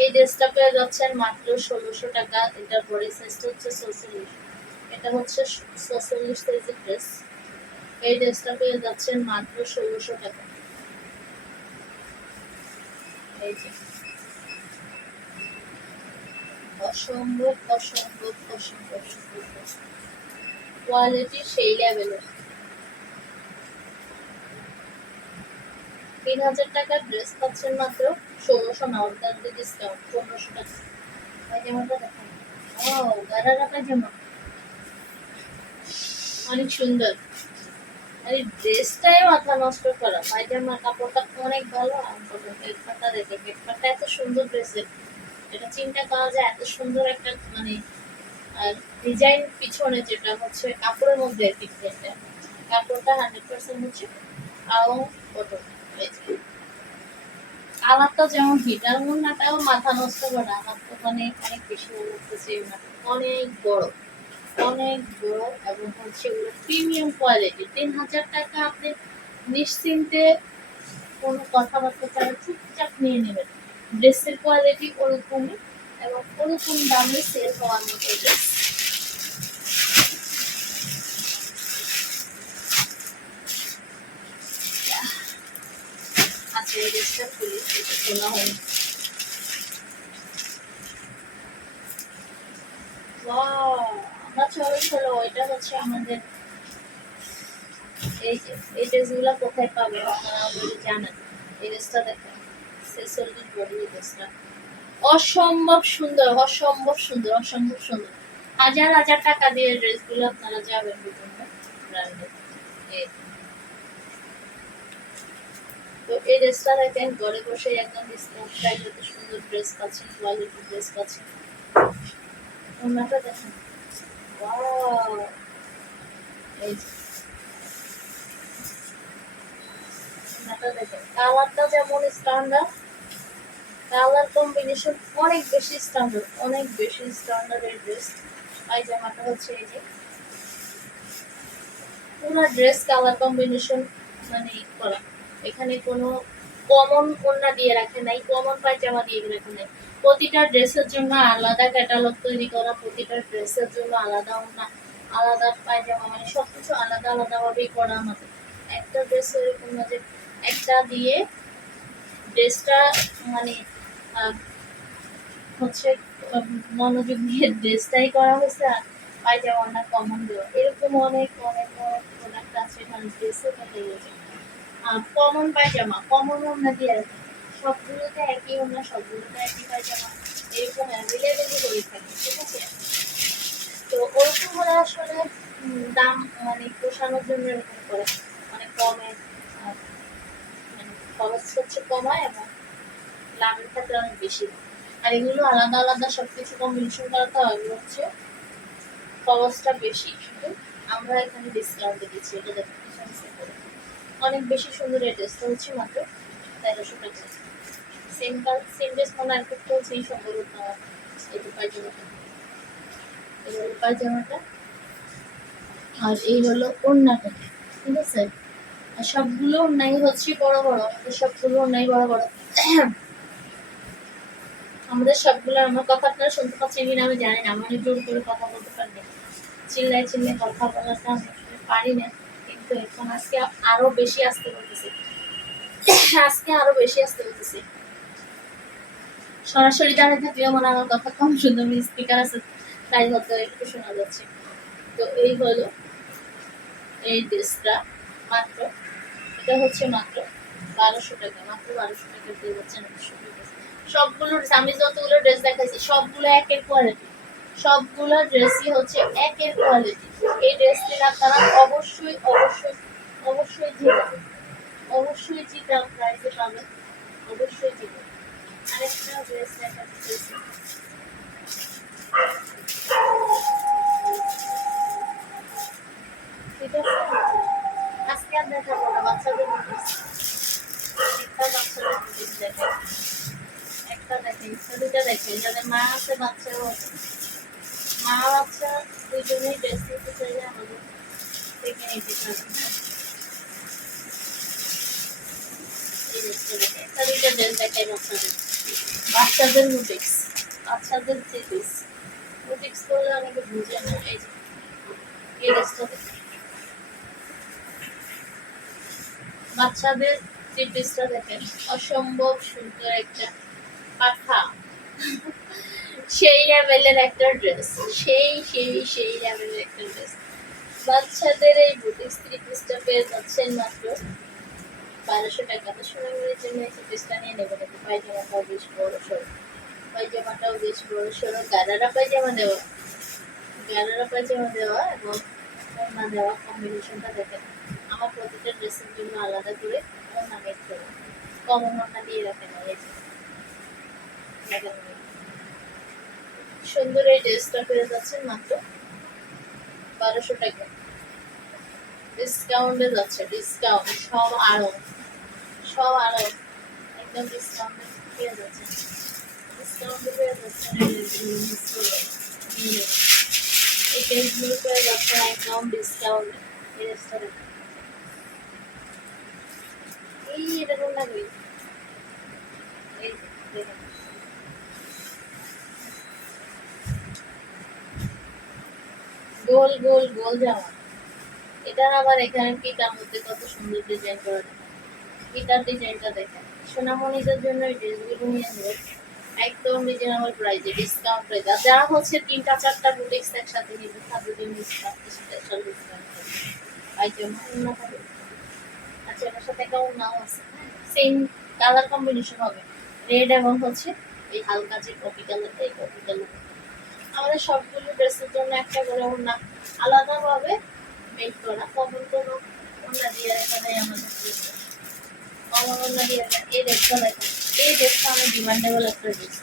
এই ড্রেসটা পেয়ে যাচ্ছেন মাত্র 1600 টাকা। এটার বডি সাইজটা হচ্ছে 46, এটা হচ্ছে 46 সাইজের ড্রেস। এই ড্রেসটা পেয়ে যাচ্ছেন মাত্র 1600 টাকা। এই যে অসম্ভব অসম্ভব অসম্ভব সুন্দর কোয়ালিটি সেই লেভেলের। 3000 টাকার ড্রেস পাচ্ছেন মাত্র 1600 না, ওটার ডিসকাউন্ট 1500 টাকা। পায়জামাটা দেখেন, ও গারারা পায়জামা অনেক সুন্দর। আর এই ড্রেসটাই মাথা নষ্ট করা, পায়জামার কাপড়টা অনেক ভালো। আর পেটটা দেখে, পেটটা এত সুন্দর ড্রেসের, এটা চিন্তা করা যায় এত সুন্দর একটা মানে ডিজাইন পিছনে, যেটা হচ্ছে কাপড়ের মধ্যে ডিজাইনটা, কাপড়টা 100% হচ্ছে আও কটন। কালারটা যেমন হিটার মুন্নাটাও মাথা নষ্ট করে, আমার তো মানে অনেক বেশি ভালো লাগতেছে। অনেক বড়, অনেক বড়, এবং হচ্ছে ওগুলো প্রিমিয়াম কোয়ালিটি। 3000 টাকা আপনি নিশ্চিন্তে কোনো কথাবার্তা ছাড়া চুপচাপ নিয়ে নেবেন। ড্রেসের কোয়ালিটি ওরকমই, এবং ওরকম দামে সেল হওয়ার মতো ড্রেস। আচ্ছা এই ড্রেসটা খুলি, এটা খোলা হয়নি। আমরা চলো চলো, এটা হচ্ছে আমাদের এই যে এই ড্রেসগুলো কোথায় পাবে আপনারা অলরেডি জানেন। এই ড্রেসটা দেখেন, সেসলির বডি ড্রেসটা অসম্ভব সুন্দর, অসম্ভব সুন্দর, অসম্ভব সুন্দর। হাজার হাজার টাকা দিয়ে ড্রেসগুলো আপনারা যাবেন বিভিন্ন ব্র্যান্ডে। তো এই ড্রেসটা দেখেন, ঘরে বসে একদম ডিসকাউন্ট প্রাইসে এত সুন্দর ড্রেস পাচ্ছেন, কোয়ালিটি ড্রেস পাচ্ছেন। ওনাটা দেখেন, ওয়াও, এই যে ওনাটা দেখেন, কালারটা যেমন স্ট্যান্ডার্ড, কালার কম্বিনেশন অনেক বেশি স্ট্যান্ডার্ড, অনেক বেশি স্ট্যান্ডার্ড এই ড্রেস। পায়জামাটা হচ্ছে এই যে পুরো ড্রেস কালার কম্বিনেশন মানে করা, এখানে কোনো কমন ওড়না দিয়ে রাখে নাই, কমন পায়জামা দিয়ে রাখে নাই। প্রতিটা ড্রেসের জন্য আলাদা ক্যাটালগ তৈরি করা, প্রতিটা ড্রেসের জন্য আলাদা ওড়না, আলাদা পায়জামা, মানে সবকিছু আলাদা আলাদা ভাবেই করা আমাদের। একটা ড্রেস এরকম না যে একটা দিয়ে ড্রেসটা মানে হচ্ছে মনোযোগ দিয়ে ড্রেসটাই করা হয়েছে, আর পায়জামা না কমন দেওয়া, এরকম অনেক অনেক অনেক প্রোডাক্ট আছে এখানে ড্রেসে পেয়ে গেছে। কমন পায়জামা, কমন ওড়না দিয়ে রাখে, সবগুলোতে একই ওড়না, সবগুলোতে একই পায়জামা, এরকম অ্যাভেলেবেলই হয়ে থাকে, ঠিক আছে। তো ওরকম হলে আসলে দাম মানে পোষানোর জন্য এরকম করে, মানে কমে মানে খরচ হচ্ছে কমায়, এবং লাভের ক্ষেত্রে অনেক বেশি। আর এগুলো আলাদা আলাদা সবকিছু কম্বিনেশন করা, তো এগুলো হচ্ছে খরচটা বেশি, কিন্তু আমরা এখানে ডিসকাউন্টে দিচ্ছি। এটা দেখতে অনেক বেশি সুন্দর। এই ড্রেসটা হচ্ছে মাত্র 1300 টাকা। সেম ড্রেস মনে আর একটু সেই সম্পর্ক। এই যে পায়জামাটা, এই হলো পায়জামাটা, আর এই হলো ওড়নাটা, ঠিক আছে। আর সবগুলো ওড়নাই হচ্ছে বড় বড়, আমাদের সবগুলো ওড়নাই বড় বড়। আমাদের সবগুলো, আমার কথা আপনারা শুনতে পাচ্ছেন কিনা আমি জানি না, আমি অনেক জোর করে কথা বলতে পারি, চিল্লায় চিল্লায় কথা বলাটা আমি পারি না, কিন্তু এখন আজকে আরো বেশি আসতে বলতেছি, আজকে আরো বেশি আসতে বলতেছি। সরাসরি দাঁড়িয়ে থাকলেও মানে আমার কথা কম শুনতে, স্পিকার আছে তাই হয়তো একটু শোনা যাচ্ছে। তো এই হলো এই ড্রেসটা, মাত্র এটা হচ্ছে মাত্র 1200 টাকা, মাত্র 1200 টাকা দিয়ে যাচ্ছেন। সবগুলো আমি যতগুলো ড্রেস দেখাইছি সবগুলো একের কোয়ালিটি, সবগুলো ড্রেসই হচ্ছে একের কোয়ালিটি। এই ড্রেস কিনা আপনারা অবশ্যই অবশ্যই অবশ্যই জিতবেন, অবশ্যই জিতা প্রাইজে পাবেন, অবশ্যই জিতবেন। আরেকটা ড্রেস দেখাচ্ছি, ঠিক আছে। আজকে আর দেখাবো না বাচ্চাদের ড্রেস, একটা বাচ্চাদের ড্রেস দেখাই, একটা দেখেন, দুইটা দেখেন, যাদের মা আছে বাচ্চাও আছে, মা বাচ্চা দুইজনেই ড্রেস নিতে চাইলে আমাদের থেকে নিতে পারবেন। এই ড্রেসটা দেখেন, একটা দুইটা ড্রেস দেখাই বাচ্চাদের, বাচ্চাদের বুটিক্স, বাচ্চাদের থ্রি পিস। বুটিক্স করলে অনেকে বুঝে না। এই যে এই ড্রেসটা দেখেন, বাচ্চাদের থ্রি পিসটা দেখেন, অসম্ভব সুন্দর একটা পাখা, সেই লেভেলের একটা ড্রেস, সেই সেই সেই লেভেলের একটা ড্রেস। বাচ্চাদের এই বুটিক্স থ্রি পিসটা পেয়ে যাচ্ছেন মাত্র 1200 টাকা। তো সোনামণির জন্য এই থ্রি পিসটা নিয়ে নেবেন। একটু পায়জামাটাও বেশ বড় সড়ো, পায়জামাটাও বেশ বড় সড়ো, গারারা পায়জামা দেওয়া, গারারা পায়জামা দেওয়া এবং ওড়না দেওয়া, কম্বিনেশনটা দেখেন। আমার প্রতিটা ড্রেসের জন্য আলাদা করে ওড়না মেক করে কমন ওড়না দিয়ে রাখেন। এই যে দেখেন, সুন্দর এই ড্রেসটা পেয়ে যাচ্ছেন মাত্র 1200 টাকা। ডিসকাউন্টে যাচ্ছে, ডিসকাউন্ট সব আরো, সব আরো একদম ডিসকাউন্টে পেয়ে যাচ্ছে, ডিসকাউন্টে পেয়ে যাচ্ছে। এই ড্রেসগুলো পেয়ে যাচ্ছে একদম ডিসকাউন্টে। এই রেস্টুরেন্ট এই এটা কোন লাগবে, এই দেখেন গোল গোল গোল জামা। এটা আবার এখানে পিটার মধ্যে কত সুন্দর ডিজাইন করা, পিটার ডিজাইনটা দেখেন। সোনামণিদের জন্য এই ড্রেসগুলো নিয়ে নেবেন একদম রিজনেবল প্রাইসে, ডিসকাউন্ট প্রাইস। আর যারা হচ্ছে 3টা 4টা বুটিক্স একসাথে নিবে তাদের জন্য স্পেশাল ডিসকাউন্ট আইটেম অন্য হবে। আচ্ছা, এটার সাথে একটা অন্যও আছে, সেম কালার কম্বিনেশন হবে, রেড এবং হচ্ছে এই হালকা যে কফি কালার, এই কফি কালার। আমাদের সবগুলো ড্রেসের জন্য একটা করে ওড়না আলাদাভাবে মেক করা, কমন কোনো ওড়না দিয়ে রাখা যায় আমাদের ড্রেসে, কমন ওড়না দিয়ে রাখা। এই ড্রেসটা দেখেন, এই ড্রেসটা অনেক ডিমান্ডেবল একটা ড্রেস,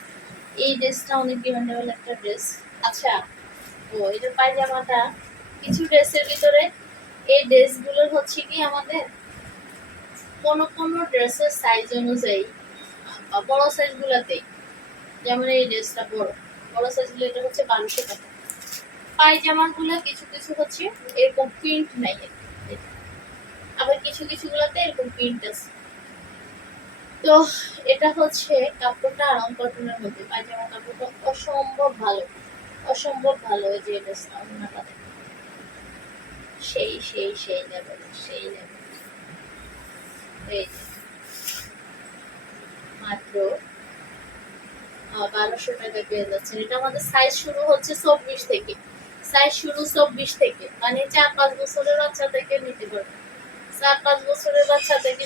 এই ড্রেসটা অনেক ডিমান্ডেবল একটা ড্রেস। আচ্ছা, ও এটা পায়জামাটা, কিছু ড্রেসের ভিতরে এই ড্রেসগুলোর হচ্ছে কি আমাদের কোনো কোনো ড্রেসের সাইজ অনুযায়ী বড় সাইজগুলোতেই, যেমন এই ড্রেসটা বড়, বড় সাইজগুলো এটা হচ্ছে 1200 টাকা। পায়জামাগুলো কিছু কিছু হচ্ছে এরকম প্রিন্ট নাই, আবার কিছু কিছু গুলোতে এরকম প্রিন্ট আছে। তো এটা হচ্ছে কাপড়টা আরাম কটনের মধ্যে, পায়জামা কাপড়টা অসম্ভব ভালো, অসম্ভব ভালো। এই যে ড্রেসটা ওনাটা সেই সেই সেই লেভেল, সেই লেভেল। এই মাত্র 1200 টাকা পেয়ে যাচ্ছেন। এটা আমাদের সাইজ শুরু হচ্ছে 24 থেকে, সাইজ শুরু 24 থেকে, মানে 4-5 বছরের বাচ্চা থেকে নিতে পারবে, 4-5 বছরের বাচ্চা থেকে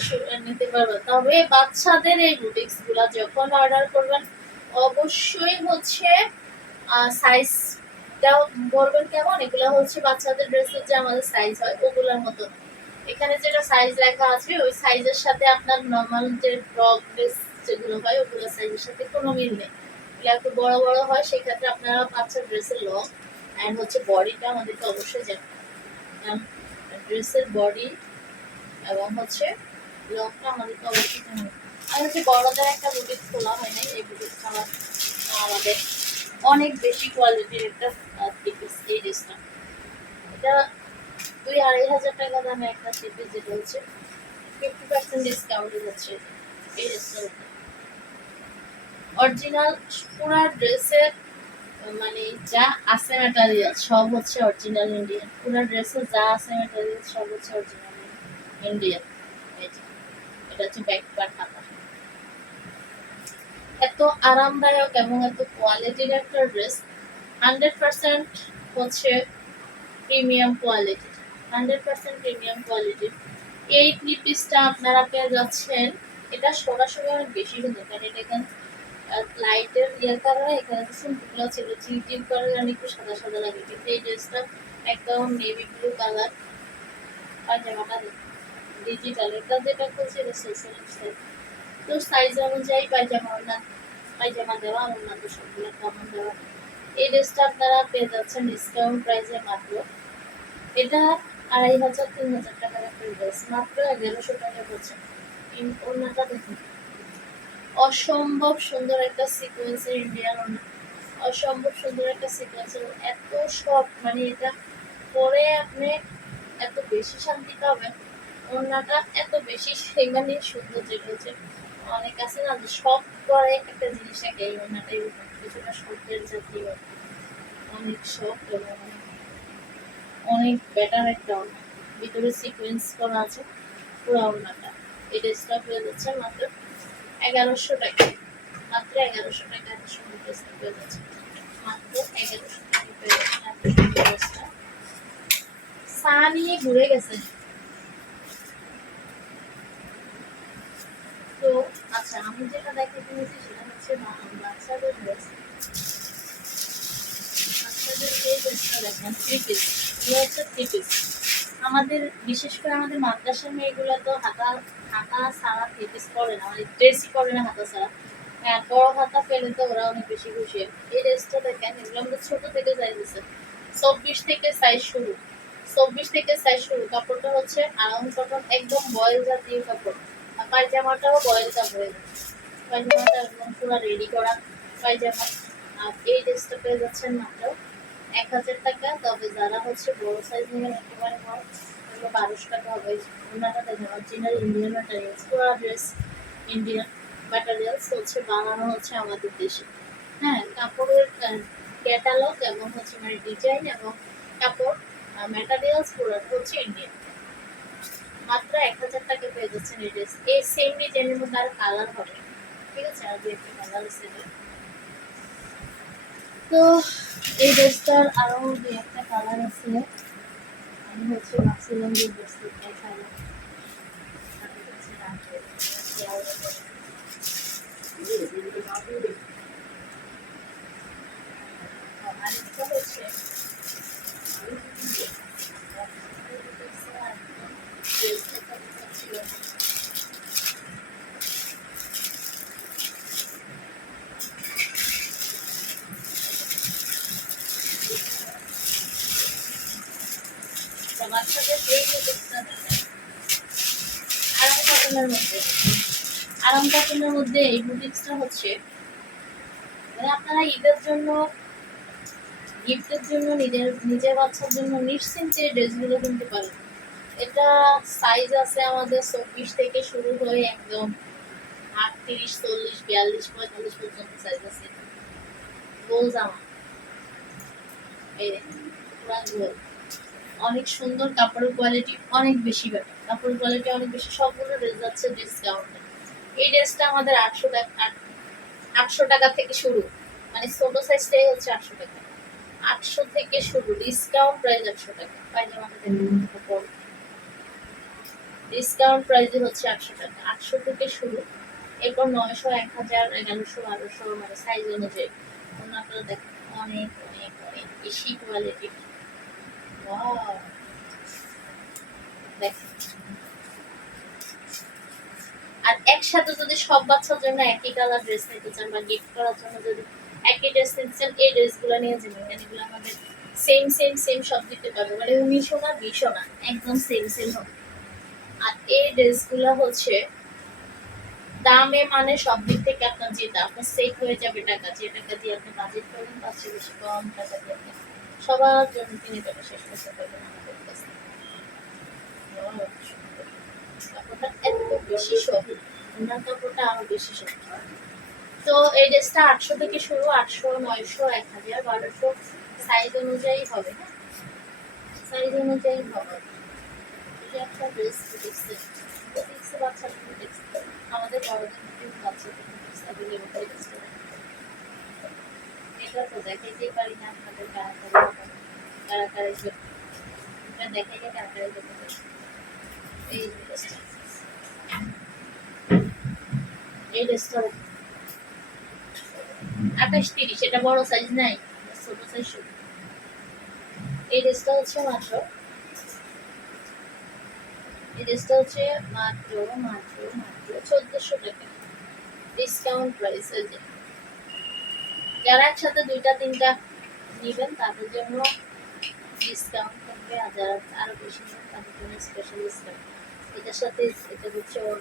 নিতে পারবে। তবে বাচ্চাদের এই বুটিক্স গুলা যখন অর্ডার করবেন অবশ্যই হচ্ছে সাইজটা বলবেন কেমন, এগুলা হচ্ছে বাচ্চাদের ড্রেসের যে আমাদের সাইজ হয় ওগুলোর মতো। এখানে যেটা সাইজ লেখা আছে ওই সাইজের সাথে আপনার নর্মাল যে ফ্রক ড্রেস যেগুলো হয় ওগুলো সাইজের সাথে কোনো মিল নেই, এগুলো একটু বড় বড় হয়। সেক্ষেত্রে আপনারা বাচ্চার ড্রেসের লং অ্যান্ড হচ্ছে বডিটা আমাদেরকে অবশ্যই জানবেন, কারণ ড্রেসের বডি এবং হচ্ছে লংটা আমাদের তো অবশ্যই জানি। আর হচ্ছে বড়দের একটা বুটিক খোলা হয় নাই, এই বুটিকটা আমাদের অনেক বেশি কোয়ালিটির একটা থ্রি পিস। এই ড্রেসটা এটা 2-2.5 হাজার টাকা দামে একটা থ্রি পিস, যেটা হচ্ছে 50% ডিসকাউন্টে যাচ্ছে এই ড্রেসটার। অরিজিনাল পুরা ড্রেসের মানে যা আছে ম্যাটেরিয়াল সব হচ্ছে অরিজিনাল ইন্ডিয়ান। পুরা ড্রেসে যা আছে ম্যাটেরিয়াল সব হচ্ছে অরিজিনাল ইন্ডিয়ান। এটা হচ্ছে ব্যাক পার্ট, হাতা। এত আরামদায়ক এবং এত কোয়ালিটির একটা ড্রেস, 100% হচ্ছে প্রিমিয়াম কোয়ালিটি, 100% প্রিমিয়াম কোয়ালিটি। এই থ্রি পিসটা আপনারা পেয়ে যাচ্ছেন, এটা সরাসরি অনেক বেশি সুন্দর, কারণ এটা এখানে লাইটের ইয়ার কারণে এখানে সিম্পল ছিল, চিল করে জানি একটু সাদা সাদা লাগে, কিন্তু এই ড্রেসটা একদম নেভি ব্লু কালার। আর জামাটা ডিজিটাল, এটা যেটা খুলছে এটা সোশ্যাল সাইজ, তো সাইজ অনুযায়ী পায়জামা দেওয়া, অন্যান্য সবগুলো কমন দেওয়া। এই ড্রেসটা আপনারা পেয়ে যাচ্ছেন ডিসকাউন্ট প্রাইসে মাত্র, এটা 2,500-3,000 টাকার একটা ড্রেস মাত্র 1,100 টাকা পড়ছে। ওড়নাটা দেখুন, অসম্ভব সুন্দর একটা সিকোয়েন্সের ইন্ডিয়ান ওড়না, অসম্ভব সুন্দর একটা সিকোয়েন্সের, এত সফট, মানে এটা পরে আপনি এত বেশি শান্তি পাবেন। ওড়নাটা এত বেশি মানে সুন্দর, যেটা হচ্ছে অনেক আছে না যে সব করে একটা জিনিসটাকে, এই ওড়নাটাই কিছুটা শখের জাতীয়, অনেক শখ এবং অনেক বেটার একটা ওড়না, ভিতরে সিকোয়েন্স করা আছে পুরো ওড়নাটা। এই ড্রেসটা পেয়ে যাচ্ছে মাত্র 1,100 টাকা, মাত্র 1,100 টাকা। এত সুন্দর ড্রেসটা পেয়ে যাচ্ছে মাত্র 1,100 টাকা পেয়ে যাচ্ছে এত সুন্দর ড্রেসটা। সা নিয়ে ঘুরে গেছে। তো আচ্ছা, আমি যেটা দেখাতে নিয়েছি সেটা হচ্ছে বাচ্চাদের ড্রেস। বাচ্চাদের এই ড্রেসটা দেখেন, থ্রি পিস, এগুলো হচ্ছে থ্রি পিস। আমাদের বিশেষ করে আমাদের মাদ্রাসার মেয়েগুলো তো হাতা হাতা ছাড়া থ্রি পিস করে না, মানে ড্রেসই করে না হাতা ছাড়া। হ্যাঁ, বড় হাতা পেলে তো ওরা অনেক বেশি খুশি। এই ড্রেসটা দেখেন, এগুলো আমাদের ছোট থেকে সাইজ আছে, 24 থেকে সাইজ শুরু, 24 থেকে সাইজ শুরু। কাপড়টা হচ্ছে আরাম কটন, একদম বয়েল জাতীয় কাপড়। আর পায়জামাটাও বয়েল কাপড়ের, পায়জামাটা একদম পুরো রেডি করা পায়জামা। আর এই ড্রেসটা পেয়ে যাচ্ছেন মাত্র 1,000 টাকা। তবে যারা হচ্ছে বড় সাইজ নেবেন, একেবারে বড়, এগুলো 1,200 টাকা হবে। ওনারা দেখেন অরিজিনাল ইন্ডিয়ান ম্যাটেরিয়ালস, পুরো ড্রেস ইন্ডিয়ান ম্যাটেরিয়ালস হচ্ছে, বানানো হচ্ছে আমাদের দেশে। হ্যাঁ, কাপড়ের ক্যাটালগ এবং হচ্ছে মানে ডিজাইন এবং কাপড় ম্যাটেরিয়ালস পুরো হচ্ছে ইন্ডিয়ান। মাত্র 1,000 টাকা পেয়ে যাচ্ছেন এই ড্রেস। এই সেম ডিজাইনের মধ্যে আর কালার হবে, ঠিক আছে, আর 2-1টা কালার আছে। তো এই ড্রেসটার আরো 2-1টা কালার আছে, আমি হচ্ছে ভাবছিলাম যে ড্রেসটা দেখাবো। আরেকটা হচ্ছে বাচ্চাদের এই ড্রেসটা আরাম কটনের মধ্যে, আরাম কটনের মধ্যে এই বুটিক্সটা হচ্ছে মানে আপনারা ঈদের জন্য, গিফটের জন্য, নিজের বাচ্চার জন্য নিশ্চিন্তে এই ড্রেসগুলো কিনতে পারেন। এটা সাইজ আছে আমাদের 24 থেকে শুরু হয়ে একদম 38, 40, 42, 45 পর্যন্ত সাইজ আছে। গোল জামা, এই দেখুন, পুরা গোল, অনেক সুন্দর, কাপড়ের কোয়ালিটি অনেক বেশি বেটার, কাপড়ের কোয়ালিটি অনেক বেশি। সবগুলো ড্রেস যাচ্ছে ডিসকাউন্টে। এই ড্রেসটা আমাদের 800 টাকা থেকে শুরু, মানে ছোট সাইজটাই হচ্ছে 800 টাকা, 800 থেকে শুরু, ডিসকাউন্ট প্রাইস 800 টাকা। পায়জামাটা দেখুন, ডিসকাউন্ট প্রাইস হচ্ছে 800 টাকা, 800 থেকে শুরু। এরপর 900, 1,000, 1,100, 1,200, মানে সাইজ অনুযায়ী। ওনাটা দেখুন, অনেক অনেক অনেক বেশি কোয়ালিটি। দেখেন, আর একসাথে যদি সব বাচ্চার জন্য একই কালার ড্রেস নিতে চান বা গিফট করার জন্য যদি একই ড্রেস নিতে চান, এই ড্রেসগুলো নিয়ে যাবেন। এগুলো আমাদের সেম সেম সেম সব দিতে পারবে, মানে 1900 না 2000 না, একদম সেম সেম হবে। আর এই ড্রেসগুলো হচ্ছে দামে মানে সব দিক থেকে আপনার যেটা আপনার সেভ হয়ে যাবে টাকা, যে টাকা দিয়ে আপনি বাজেট করবেন তার চেয়ে বেশি কম টাকা দিয়ে আপনি সবার জন্য কিনে টাকা শেষ করতে পারবেন আমাদের কাছে। কাপড়টা এত বেশি সফট, ওনার কাপড়টা আরো বেশি সফট। তো এই ড্রেসটা 800 থেকে শুরু, 800, 900, 1000, 1200 সাইজ অনুযায়ী হবে। হ্যাঁ, সাইজ অনুযায়ী হবে। এটা একটা ড্রেস বুটিক্সের, বুটিক্সে বাচ্চাদের বুটিক্স, আমাদের বড়দের বুটিক্স, বাচ্চাদের বুটিক্স অ্যাভেলেবল হয়ে গেছে। এটা তো দেখাইতেই পারি না আপনাদের কারা কারা এটা দেখাইলে কারা কারা করতে। এই ড্রেসটা, এই ড্রেসটা 28-30, এটা বড় সাইজ নাই, ছোট সাইজ শুধু। এই ড্রেসটা হচ্ছে মাত্র, এই ড্রেসটা হচ্ছে মাত্র মাত্র মাত্র 1400 টাকা ডিসকাউন্ট প্রাইস। যারা একসাথে দুইটা তিনটা নেবেন তাদের জন্য ডিসকাউন্ট থাকবে, আর যারা আরো বেশি নেবেন তাদের জন্য স্পেশাল ডিসকাউন্ট। এটার সাথে এটা হচ্ছে ওর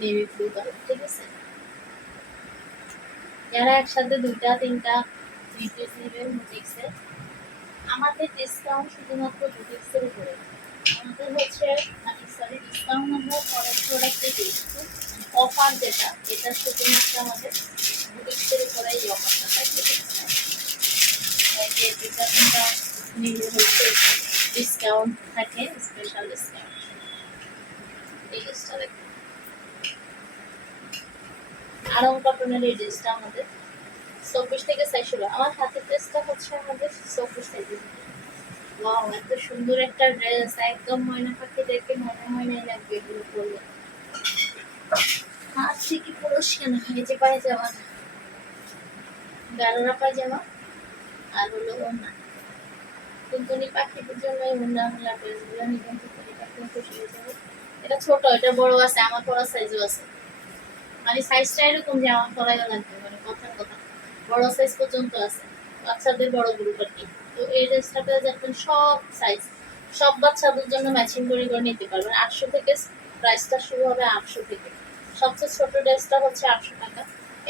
নেভি ব্লু কালার, ঠিক আছে? যারা একসাথে দুইটা তিনটা পিস নেবেন বুটিক্সে, আমাদের ডিসকাউন্ট শুধুমাত্র বুটিক্সের উপরে। আমাদের হচ্ছে মানে সরি ডিসকাউন্ট আমরা পরের প্রোডাক্টে দিচ্ছি, মানে অফার যেটা, এটা শুধুমাত্র আমাদের বুটিক্সের উপরে এই অফারটা থাকবে। যে দুইটা তিনটা নিলে হচ্ছে ডিসকাউন্ট থাকে, স্পেশাল ডিসকাউন্ট। এই ড্রেসটা দেখুন, আরং কটনের এই ড্রেসটা আমাদের 24 থেকে 26। আমার হাতের ড্রেসটা হচ্ছে আমাদের 24 সাইজের। ওয়াও, এত সুন্দর একটা ড্রেস, একদম ময়না পাখি দেখে মনে হয় নাই লাগবে এগুলো পরলে। হাত থেকে পুরুষ কেন এই যে পায়জামা, গারোরা পায়জামা, আর হলো ওড়না। টুনটুনি পাখিদের জন্য এই ওড়না হলা ড্রেসগুলো নিবেন, টুনটুনি পাখি খুশি হয়ে যাবে। এটা ছোট, এটা বড় আছে, আমার পরা সাইজও আছে, মানে সাইজটা এরকম যে আমার পরাইও লাগবে, মানে কথার কথা বড় সাইজ পর্যন্ত আছে, বাচ্চাদের বড় গ্রুপ আর কি। তো এই ড্রেসটা পেয়ে যাচ্ছেন সব সাইজ, সব বাচ্চাদের জন্য ম্যাচিং করে করে নিতে পারবেন। 800 থেকে প্রাইসটা শুরু হবে, 800 থেকে। সবচেয়ে ছোট ড্রেসটা হচ্ছে 800 টাকা,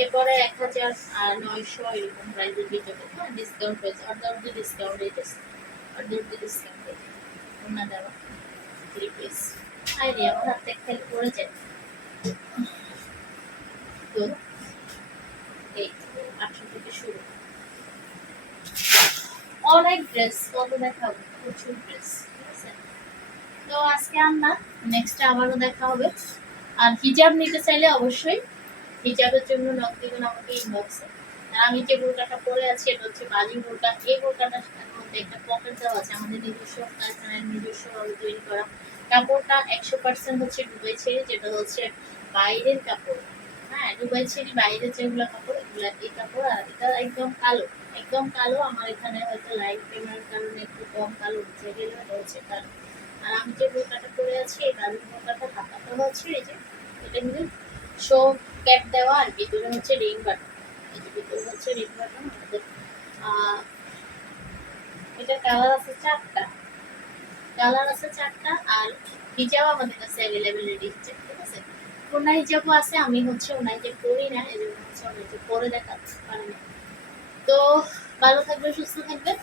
এরপরে 1000 আর 900 এরকম প্রাইসের ভিতরে। হ্যাঁ, ডিসকাউন্ট হয়েছে, অর্ধেক ডিসকাউন্ট, এই ড্রেস অর্ধেক ডিসকাউন্ট ওনা দেওয়া 3 পিস। আই রে, আমার হাতে খেলে পড়ে যায়। তো এই 800 থেকে শুরু, অনেক ড্রেস, কত দেখাবো, প্রচুর ড্রেস, ঠিক আছে? তো আজকে আমরা নেক্সট আবারও দেখা হবে। আর হিজাব নিতে চাইলে অবশ্যই হিজাবের জন্য নক দিবেন আমাকে ইনবক্সে। আর আমি যে বোরকাটা পরে আছি এটা হচ্ছে বালি বোরকা। এই বোরকাটার মধ্যে একটা পকেট দেওয়া আছে, আমাদের নিজস্ব কারখানায় নিজস্ব ভাবে তৈরি করা। কাপড়টা 100% হচ্ছে দুবাই ছেড়ি, যেটা হচ্ছে বাইরের কাপড়। হ্যাঁ, দুবাই ছেড়ি বাইরের যেগুলো কাপড়, এগুলা এই কাপড়। আর এটা একদম কালো, একদম কালো। আমার এখানে হয়তো লাইট ক্যামেরার কারণে একটু কম কালো উঠে গেলে এটা হচ্ছে কালো। আর আমি যে বোরকাটা পরে আছি এই বালি বোরকাটা হাতাটা হচ্ছে এই যে, এটা কিন্তু শো ক্যাপ দেওয়া, আর ভিতরে হচ্ছে রিং বাটন। এই যে ভিতরে হচ্ছে রিং বাটন আমাদের। এটা কালার আছে 4টা, কালার আছে 4টা। আর হিজাব আমাদের কাছে অ্যাভেলেবেল রেডি হিজাব, ঠিক আছে? ওনা হিজাবও আছে, আমি হচ্ছে ওনা হিজাব পরি না, এই জন্য হচ্ছে ওনা হিজাব পরে দেখাতে পারি না। তো ভালো থাকবেন, সুস্থ থাকবেন।